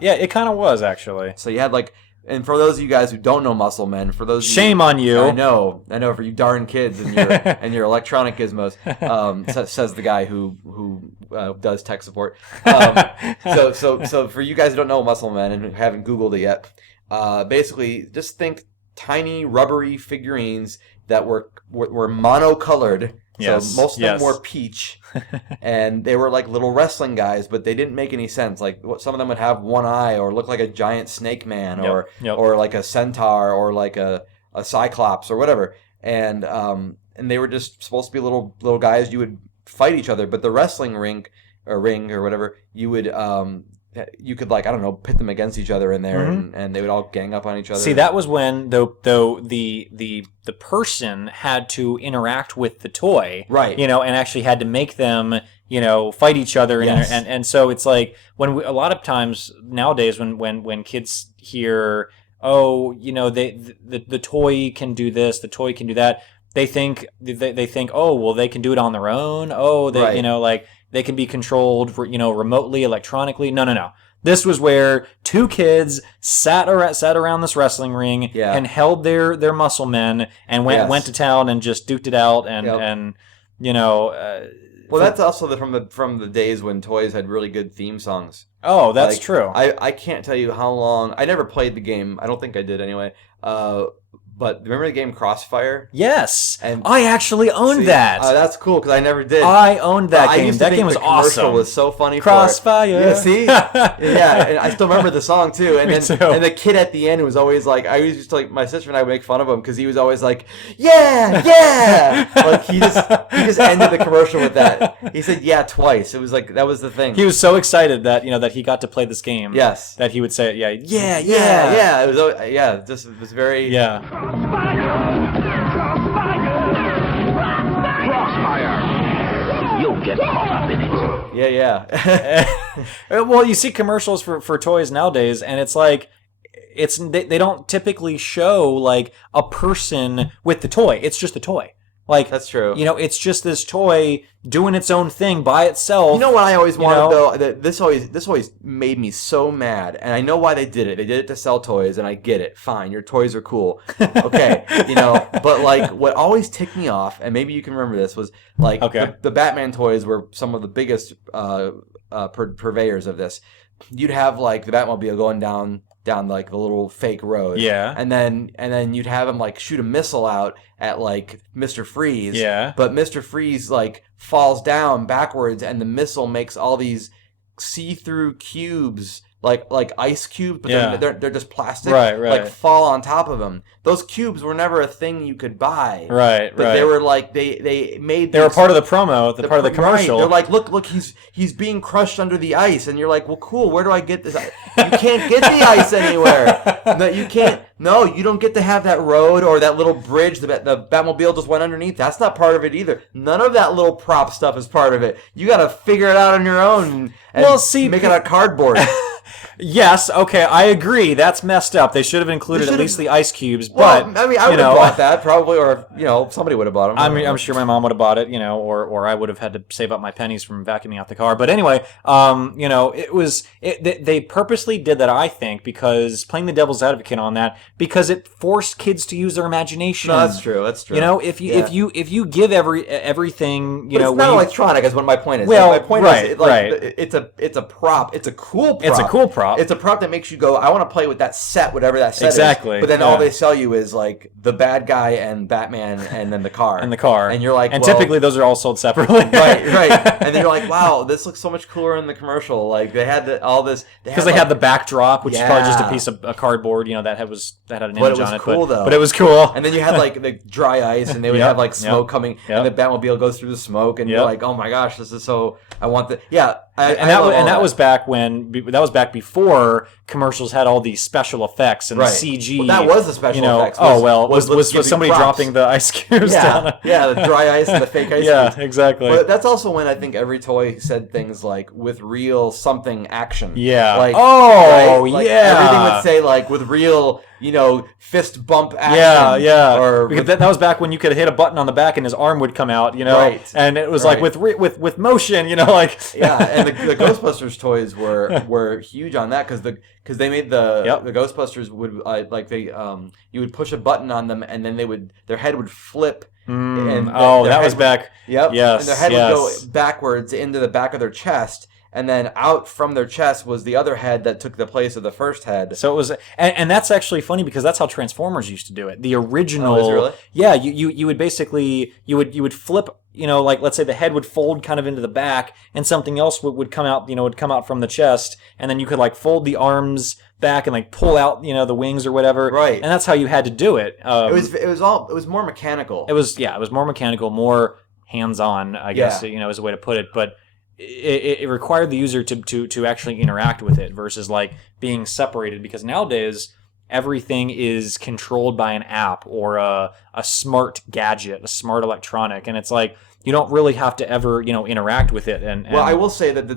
it kind of was actually. So you had like, and for those of you guys who don't know Muscle Men, for those shame on you. I know for you darn kids and your and your electronic gizmos, says the guy who does tech support. So for you guys who don't know Muscle Men and who haven't Googled it yet. Basically, just think tiny rubbery figurines that were monocolored. Yes, so most of them were peach, and they were like little wrestling guys, but they didn't make any sense. Like some of them would have one eye, or look like a giant snake man, or like a centaur, or like a cyclops, or whatever. And they were just supposed to be little guys. You would fight each other, but the wrestling ring or whatever, you could like, I don't know, pit them against each other in there, and they would all gang up on each other. See, that was when though the person had to interact with the toy, right? And actually had to make them fight each other, and so it's like a lot of times nowadays when kids hear, oh, the toy can do this, the toy can do that, they think oh, well, they can do it on their own. Oh, they like. They can be controlled, remotely, electronically. No. This was where two kids sat around this wrestling ring and held their Muscle Men and went to town and just duked it out and Well, that's also from the days when toys had really good theme songs. Oh, that's true. I can't tell you how long. I never played the game. I don't think I did anyway. But remember the game Crossfire? Yes, and I actually owned that. That's cool because I never did. I owned that game. That game was awesome. awesome. Was so funny. Crossfire. Yeah, see, yeah, and I still remember the song too. And and the kid at the end was always like, I was just like, my sister and I would make fun of him because he was always like, yeah, like he just ended the commercial with that. He said yeah twice. It was like that was the thing. He was so excited that that he got to play this game. Yes, that he would say yeah. It was just it was very Crossfire. You'll get caught up in it. Yeah. Well, you see commercials for toys nowadays, and it's like they don't typically show like a person with the toy. It's just a toy. Like, That's true. You know, it's just this toy doing its own thing by itself. You know what I always wanted know? though? That this always made me so mad, and I know why they did it. They did it to sell toys, and I get it. Fine, your toys are cool. Okay, you know, but like what always ticked me off, and maybe you can remember this, was like the Batman toys were some of the biggest purveyors of this. You'd have like the Batmobile going down like the little fake road. Yeah. And then you'd have him like shoot a missile out at like Mr. Freeze. Yeah. But Mr. Freeze like falls down backwards and the missile makes all these see-through cubes like ice cubes, but they're just plastic. Right. Like fall on top of him. Those cubes were never a thing you could buy. Right. But they were like they made. They were part of the promo, part of the commercial. Right. They're like, look, he's being crushed under the ice, and you're like, well, cool. Where do I get this? You can't get the ice anywhere. No, you can't. No, you don't get to have that road or that little bridge. The Batmobile just went underneath. That's not part of it either. None of that little prop stuff is part of it. You got to figure it out on your own. And make it out of cardboard. Yes, okay, I agree. That's messed up. They should have included at least the ice cubes. Well, but I mean, I would have bought that probably, or somebody would have bought them. I'm sure my mom would have bought it, or I would have had to save up my pennies from vacuuming out the car. But anyway, they purposely did that, I think, because playing the devil's advocate on that, because it forced kids to use their imagination. No, that's true. That's true. If you give everything, but it's not electronic, is what my point is. Well, my point is, it's a prop. It's a cool prop. It's a cool prop. It's a prop that makes you go, I want to play with that set, whatever that set exactly. is. But then all they sell you is like the bad guy and Batman and then the car. And you're like, typically those are all sold separately. right. And then you're like, wow, this looks so much cooler in the commercial. Like they had all this because they had the backdrop, which is probably just a piece of a cardboard, that had an image on it. Cool, though. But it was cool. And then you had like the dry ice, and they would have like smoke coming, and the Batmobile goes through the smoke, and you're like, oh my gosh, this is so. I want the that was back before commercials had all these special effects and CG. Well, that was the special effects. Was somebody dropping the ice cubes down? Yeah, the dry ice and the fake ice cubes. Yeah, exactly. But that's also when I think every toy said things like with real something action. Yeah. Like, yeah. Everything would say like with real, fist bump action. Yeah. Or because that was back when you could hit a button on the back and his arm would come out. Right. And it was like with motion. Like. Yeah, and the Ghostbusters toys were huge on that because they made the Ghostbusters would you would push a button on them and then their head would flip. And that was back. Yep. Yes. And their head would go backwards into the back of their chest. And then out from their chest was the other head that took the place of the first head. So it was, and that's actually funny because that's how Transformers used to do it. The original, really? Yeah, you would basically you would flip, like let's say the head would fold kind of into the back, and something else would come out, would come out from the chest, and then you could like fold the arms back and like pull out, the wings or whatever. Right. And that's how you had to do it. It was more mechanical. It was more mechanical, more hands-on, I guess, is a way to put it, but. It required the user to actually interact with it versus like being separated, because nowadays everything is controlled by an app or a smart gadget, a smart electronic, and it's like you don't really have to ever interact with it. And well, I will say that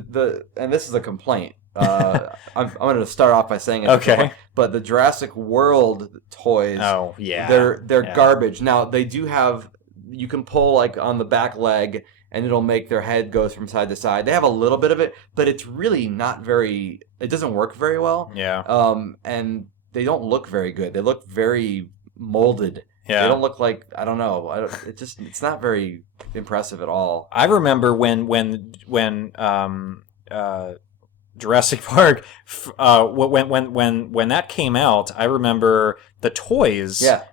and this is a complaint. I'm going to start off by saying it. Okay. But the Jurassic World toys, they're garbage. Now they do have, you can pull like on the back leg. And it'll make their head go from side to side. They have a little bit of it, but it's really not very. It doesn't work very well. Yeah. And they don't look very good. They look very molded. Yeah. They don't look like, I don't know. It's not very impressive at all. I remember when Jurassic Park, when that came out, I remember the toys. Yeah.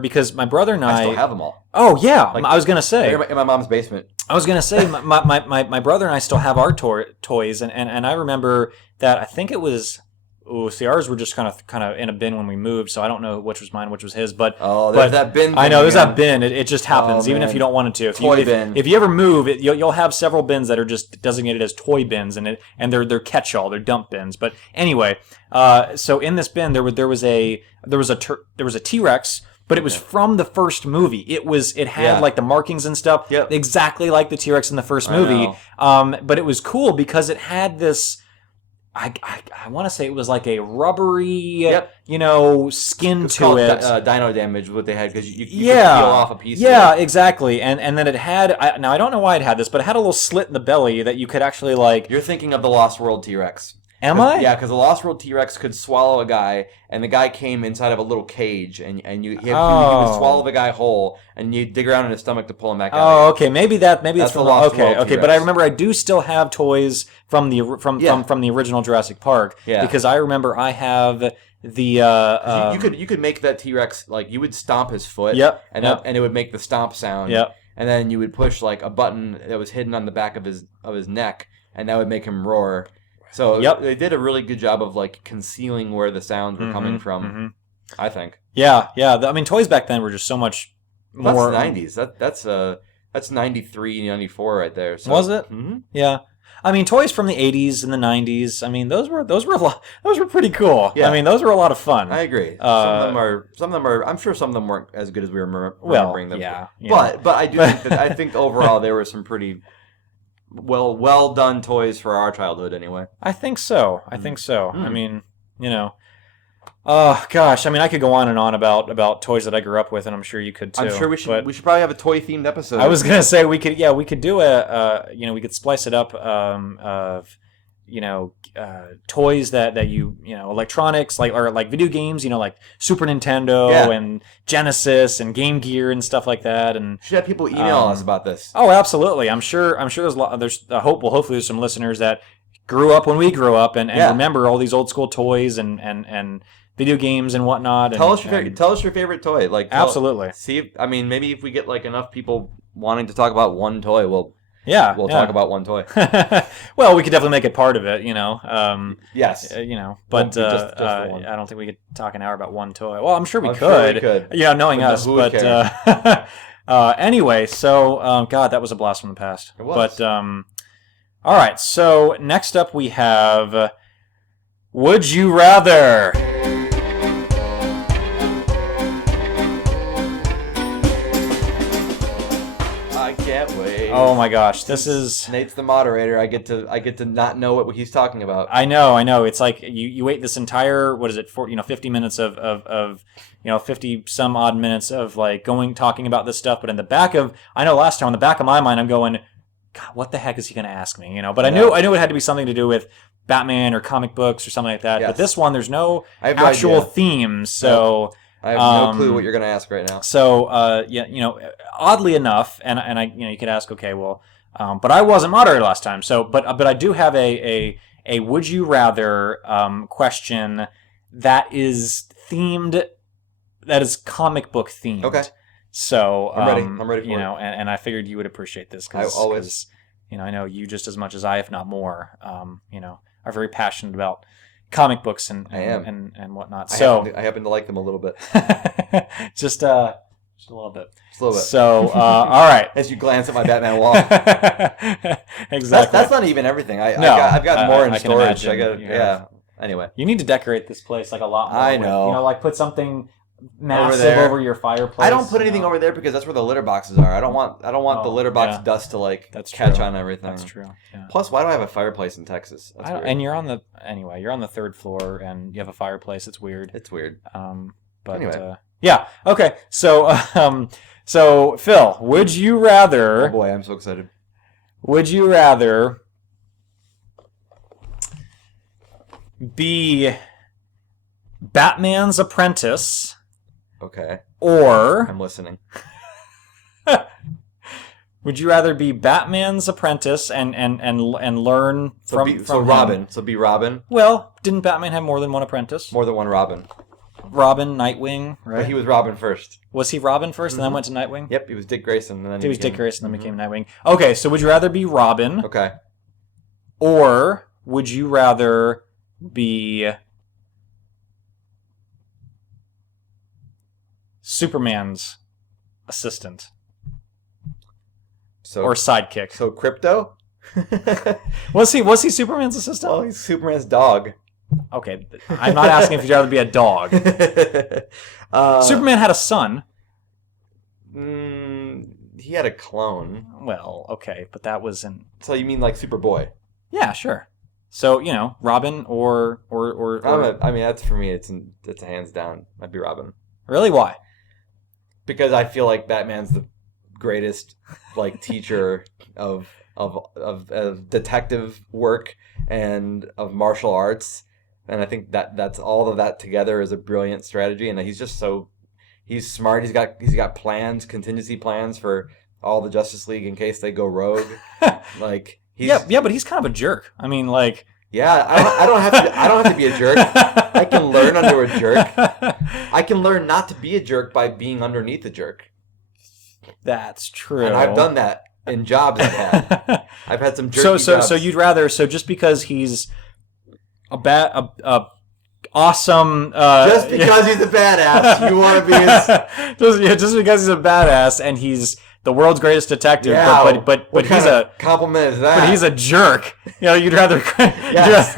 Because my brother and I still have them all. Oh yeah, I was gonna say in my mom's basement. I was gonna say my brother and I still have our toys, and I remember that I think it was. Oh, see, ours were just kind of in a bin when we moved, so I don't know which was mine, which was his. But there's that bin. I know there's that bin. It just happens, even if you don't want it to. Toy bin. If you ever move, you'll have several bins that are just designated as toy bins, and they're catch-all, they're dump bins. But anyway, so in this bin there was a T-Rex. But it was from the first movie. It had like the markings and stuff, exactly like the T-Rex in the first movie. But it was cool because it had this. I want to say it was like a rubbery, Yep. skin It's to called it. Dino Damage, what they had, because you could Yeah, peel off a piece yeah, of it. exactly. And then it had. Now I don't know why it had this, but it had a little slit in the belly that you could actually like. You're thinking of the Lost World T-Rex. Am I? Yeah, because the Lost World T-Rex could swallow a guy, and the guy came inside of a little cage, and he would swallow the guy whole, and you dig around in his stomach to pull him back out. Oh, okay. Maybe it's That's from the Lost okay, World okay. T-Rex. But I remember I do still have toys from the from the original Jurassic Park. Yeah. Because I remember I have the you could make that T-Rex, like, you would stomp his foot. Yep, And yep. and it would make the stomp sound. Yep. And then you would push like a button that was hidden on the back of his neck, and that would make him roar. So they did a really good job of like concealing where the sounds were coming from. I think. Yeah. I mean, toys back then were just so much more. That's 90s. That's 93, 94 right there. So. Was it? Mm-hmm. Yeah. I mean, toys from the 80s and the 90s. I mean, those were a lot. Those were pretty cool. Yeah. I mean, those were a lot of fun. I agree. Some of them are. I'm sure some of them weren't as good as we were remembering them. Yeah. But I do think that I think overall there were some pretty well done toys for our childhood anyway. I think so. I mean, oh gosh. I mean, I could go on and on about toys that I grew up with, and I'm sure you could too. I'm sure we should probably have a toy themed episode. I was gonna say we could do we could splice it up of toys that electronics like video games, like Super Nintendo and Genesis and Game Gear and stuff like that. And should have people email us about this. Oh, absolutely. I'm sure there's hopefully there's some listeners that grew up when we grew up and remember all these old school toys and video games and whatnot. Tell us your favorite toy. Absolutely. Maybe if we get like enough people wanting to talk about one toy, we'll talk about one toy. Well, we could definitely make it part of it, Yes. But just the one. I don't think we could talk an hour about one toy. Well, I'm sure we I'm could. sure we could. Yeah, knowing But us. who would But anyway, so God, that was a blast from the past. It was. But all right. So next up we have Would You Rather? I can't wait. Oh my gosh, this is. Nate's the moderator. I get to not know what he's talking about. I know. It's like you wait this entire 50 minutes of 50 some odd minutes of like talking about this stuff, but in the back of my mind I'm going, God, what the heck is he going to ask me? But I knew it had to be something to do with Batman or comic books or something like that. Yes. But this one, there's no I have no actual idea. theme, so. I have no clue what you're going to ask right now. So, oddly enough, and I, you could ask, okay, well, but I wasn't moderator last time, so, but I do have a would you rather question that is themed, that is comic book themed. Okay. So, I'm ready. I'm ready for it. And I figured you would appreciate this I always. I know you just as much as I, if not more, are very passionate about comic books and whatnot. So I happen to like them a little bit. just a little bit. Just a little bit. So all right. As you glance at my Batman wall. Exactly. That's not even everything. I've got more in I can storage. imagine. Anyway. You need to decorate this place like a lot more. I know. Like put something massive there. over your fireplace. I don't put anything over there because that's where the litter boxes are. I don't want the litter box dust to catch on everything. That's true. Yeah. Plus, why do I have a fireplace in Texas? That's weird. And you're on the third floor and you have a fireplace. It's weird. It's weird. But anyway. Yeah. Okay. So Phil, would you rather? Oh boy, I'm so excited. Would you rather be Batman's apprentice? Okay. Or I'm listening. would you rather be Batman's apprentice and learn from him? Robin. So be Robin. Well, didn't Batman have more than one apprentice? More than one Robin. Robin, Nightwing, right? But he was Robin first. Was he Robin first and then went to Nightwing? Yep, he was Dick Grayson. And then he was Dick Grayson and then became Nightwing. Okay, so would you rather be Robin? Okay. Or would you rather be Superman's assistant? Or sidekick? So Crypto? Was he Superman's assistant? Well, he's Superman's dog. Okay, I'm not asking if you'd rather be a dog. Superman had a son. He had a clone. Well, okay, but that was in... So you mean like Superboy? Yeah, sure. So Robin or I mean, that's for me. It's a hands down. I'd be Robin. Really? Why? Because I feel like Batman's the greatest like teacher of detective work and of martial arts, and I think that's all of that together is a brilliant strategy. And he's just he's smart. He's got plans, contingency plans for all the Justice League in case they go rogue. Like but he's kind of a jerk. I mean, like. Yeah, I don't have to be a jerk. I can learn under a jerk. I can learn not to be a jerk by being underneath a jerk. That's true. And I've done that in jobs I've had. I've had some jerky jobs. So you'd rather just because he's awesome just because he's a badass, you want to be his just because he's a badass and he's the world's greatest detective, but he's a compliment is that? But he's a jerk. You'd rather yes,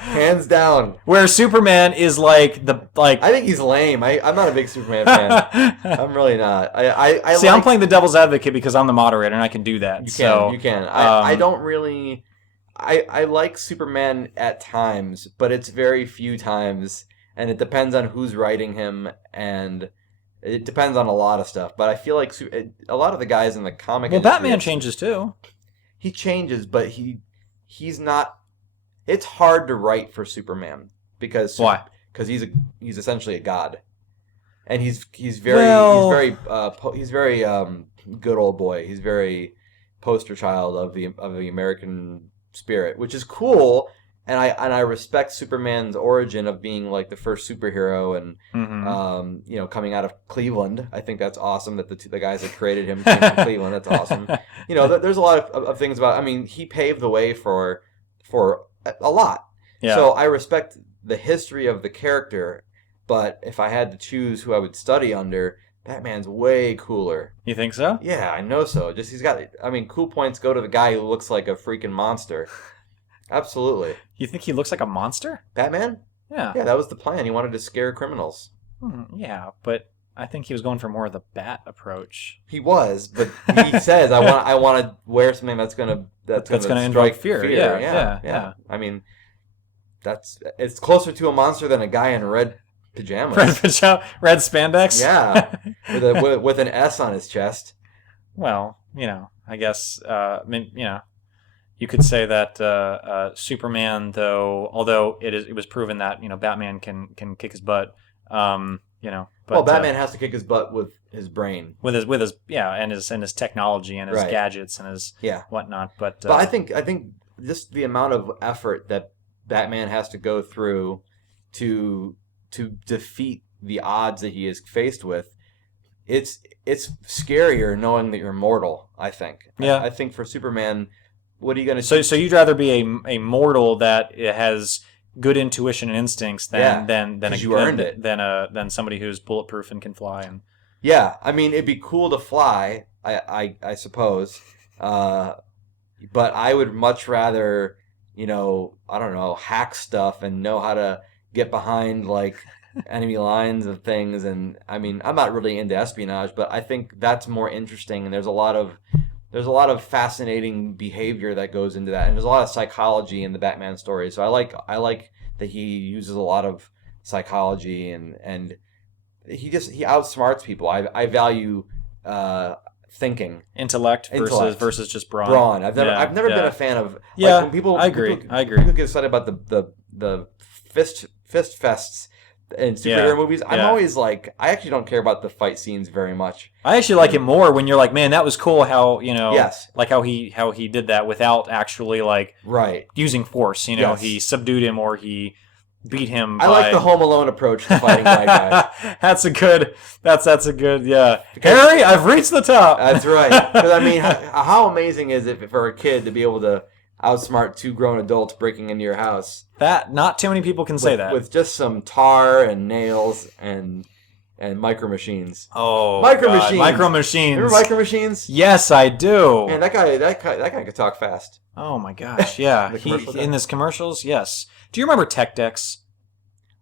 hands down. Where Superman is like. I think he's lame. I'm not a big Superman fan. I'm really not. I'm playing the devil's advocate because I'm the moderator and I can do that. You can. I don't really. I like Superman at times, but it's very few times, and it depends on who's writing him and. It depends on a lot of stuff, but I feel like a lot of the guys in the comic industry... Well, Batman changes too. He changes, but he's not... It's hard to write for Superman because... Why? Because he's essentially a god, and he's very good old boy. He's very poster child of the American spirit, which is cool. And I respect Superman's origin of being like the first superhero and coming out of Cleveland. I think that's awesome that the guys that created him came from Cleveland. That's awesome. There's a lot of things about. I mean, he paved the way for a lot. Yeah. So I respect the history of the character, but if I had to choose who I would study under, Batman's way cooler. You think so? Yeah, I know so. Just cool points go to the guy who looks like a freaking monster. Absolutely. You think he looks like a monster? Batman? Yeah. Yeah, that was the plan. He wanted to scare criminals. Yeah, but I think he was going for more of the bat approach. He was, but he says, "I want to wear something that's gonna invoke fear." Yeah. I mean, it's closer to a monster than a guy in red pajamas. Red spandex. Yeah, with an S on his chest. Well, I guess you could say that Superman, though, although it was proven that Batman can kick his butt, but Batman has to kick his butt with his brain, with his and his technology and his gadgets and his whatnot. But I think just the amount of effort that Batman has to go through to defeat the odds that he is faced with, it's scarier knowing that you're mortal. I think. Yeah. I think for Superman. What are you going to do? So you'd rather be a mortal that has good intuition and instincts than somebody who's bulletproof and can fly and I mean it'd be cool to fly I suppose but I would much rather I don't know, hack stuff and know how to get behind like enemy lines of things. And I mean I'm not really into espionage, but I think that's more interesting, and there's a lot of fascinating behavior that goes into that, and there's a lot of psychology in the Batman story. So I like that he uses a lot of psychology, and he outsmarts people. I value thinking, intellect versus just brawn. Brawn. I've never been a fan of when people. I agree. People get excited about the fist fests in superhero movies. I'm always like, I actually don't care about the fight scenes very much. I actually like it more when you're like, man, that was cool how yes, like how he did that without actually using force. He subdued him or he beat him. I like the Home Alone approach to fighting bad guys. That's a good Harry, I've reached the top. That's right. Because I mean, how amazing is it for a kid to be able to outsmart two grown adults breaking into your house? That not too many people can say that with just some tar and nails and micro machines. Oh, micro God. machines! Micro machines! Remember micro machines? Yes, I do. Man, that guy could talk fast. Oh my gosh, yeah. In his commercials, yes. Do you remember Tech Decks?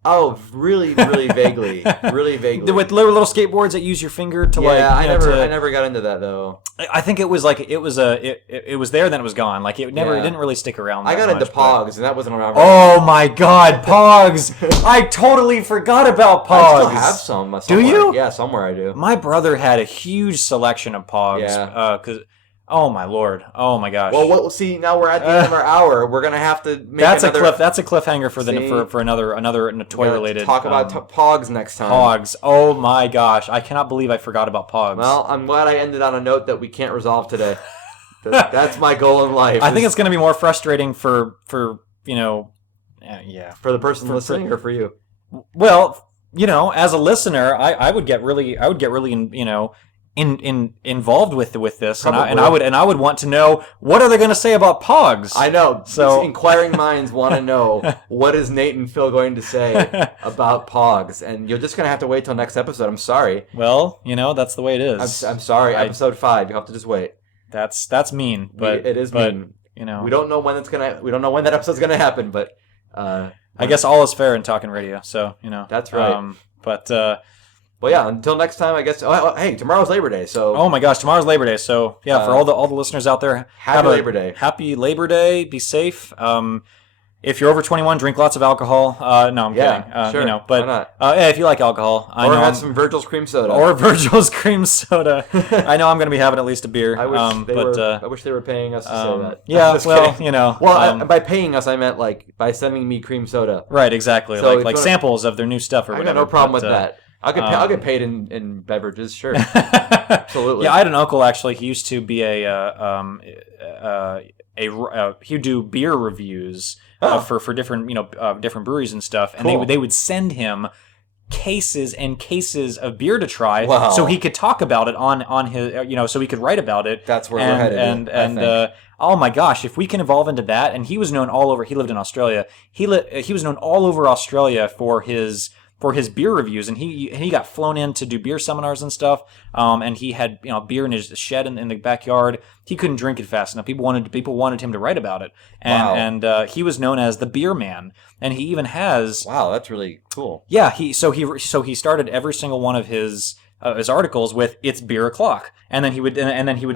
Oh, really, really vaguely, really vaguely. With little skateboards that use your finger to I never got into that though. I think it was like it was there, then it was gone. Like it didn't really stick around. I got into much, Pogs, and that wasn't around. Oh my God, Pogs! I totally forgot about Pogs. I still have some. Do you? Yeah, somewhere I do. My brother had a huge selection of Pogs. Yeah. Oh my Lord! Oh my gosh! Well, see, now we're at the end of our hour. We're gonna have to make that's another... That's a cliffhanger for another toy related. Talk about Pogs next time. Pogs. Oh my gosh! I cannot believe I forgot about Pogs. Well, I'm glad I ended on a note that we can't resolve today. That's my goal in life. I think it's going to be more frustrating for you know, yeah, for the person listening or for you. Well, you know, as a listener, I would get really you know. Involved with this, and I would want to know what are they going to say about Pogs. I know. So inquiring minds want to know what is Nate and Phil going to say about Pogs, and you're just going to have to wait till next episode. I'm sorry. Well, you know that's the way it is. I'm sorry. Episode 5. You have to just wait. That's mean, but it is mean. You know, we don't know when that episode's going to happen, but I guess all is fair in talking radio. So you know that's right. Well, yeah. Until next time, I guess. Oh, hey, tomorrow's Labor Day, so. Oh my gosh, tomorrow's Labor Day. So yeah, for all the listeners out there, happy Labor Day. Happy Labor Day. Be safe. If you're over 21, drink lots of alcohol. No, I'm kidding. Sure. You know, but why not? Yeah, if you like alcohol, or have some Virgil's cream soda. Or Virgil's cream soda. I know I'm going to be having at least a beer. I wish they were paying us to say that. Yeah, well, you know. Well, by paying us, I meant like by sending me cream soda. Right, exactly. So like samples of their new stuff or whatever. I got no problem with that. I'll get paid in beverages, sure. Absolutely. Yeah, I had an uncle actually. He used to be he would do beer reviews for different different breweries and stuff, and they would send him cases and cases of beer to try, so he could talk about it on his so he could write about it. That's where we're headed. Oh my gosh, if we can evolve into that, and he was known all over. He lived in Australia. He was known all over Australia for his beer reviews, and he got flown in to do beer seminars and stuff. And he had beer in his shed in the backyard. He couldn't drink it fast enough. People wanted him to write about it, and he was known as the Beer Man. And he even has that's really cool. Yeah, he started every single one of his articles with "It's beer o'clock," and then he would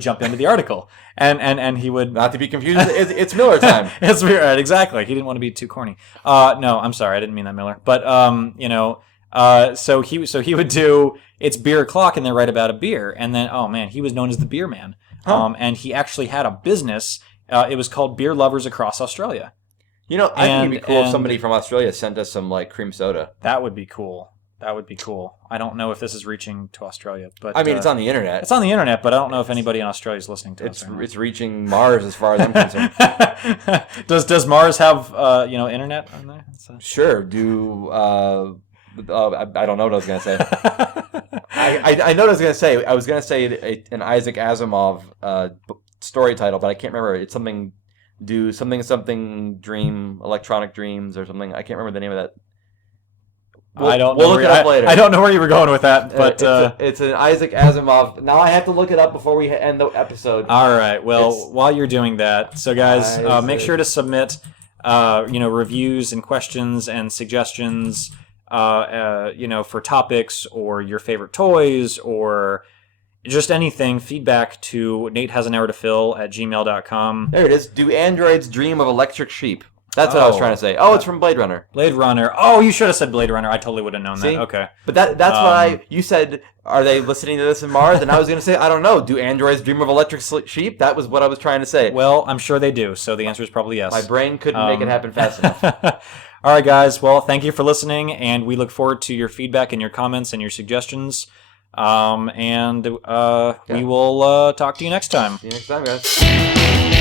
jump into the article, and he would not to be confused. It's Miller time. It's beer, right, exactly. He didn't want to be too corny. No, I'm sorry, I didn't mean that, Miller. But so he would do "It's beer o'clock" and then write about a beer, and then he was known as the Beer Man. And he actually had a business. It was called Beer Lovers Across Australia. I think it'd be cool if somebody from Australia sent us some like cream soda. That would be cool. I don't know if this is reaching to Australia, but I mean, it's on the internet. It's on the internet, but I don't know if anybody in Australia is listening to us. It's reaching Mars as far as I'm concerned. Does Mars have internet on there? Sure. I don't know what I was gonna say. I know what I was gonna say. I was gonna say an Isaac Asimov story title, but I can't remember. It's something. Do something dream, electronic dreams or something. I can't remember the name of that. We'll look it up later. I don't know where you were going with that, but it's an Isaac Asimov. Now I have to look it up before we end the episode. All right. Well, while you're doing that, so guys, make sure to submit, reviews and questions and suggestions, for topics or your favorite toys or just anything, feedback to natehasanhourtophil@gmail.com. There it is. Do androids dream of electric sheep? That's what I was trying to say. Oh, it's from Blade Runner. Blade Runner. Oh, you should have said Blade Runner. I totally would have known that. Okay. But that's why you said, are they listening to this in Mars? And I was going to say, I don't know. Do androids dream of electric sheep? That was what I was trying to say. Well, I'm sure they do. So the answer is probably yes. My brain couldn't make it happen fast enough. All right, guys. Well, thank you for listening. And we look forward to your feedback and your comments and your suggestions. We will talk to you next time. See you next time, guys.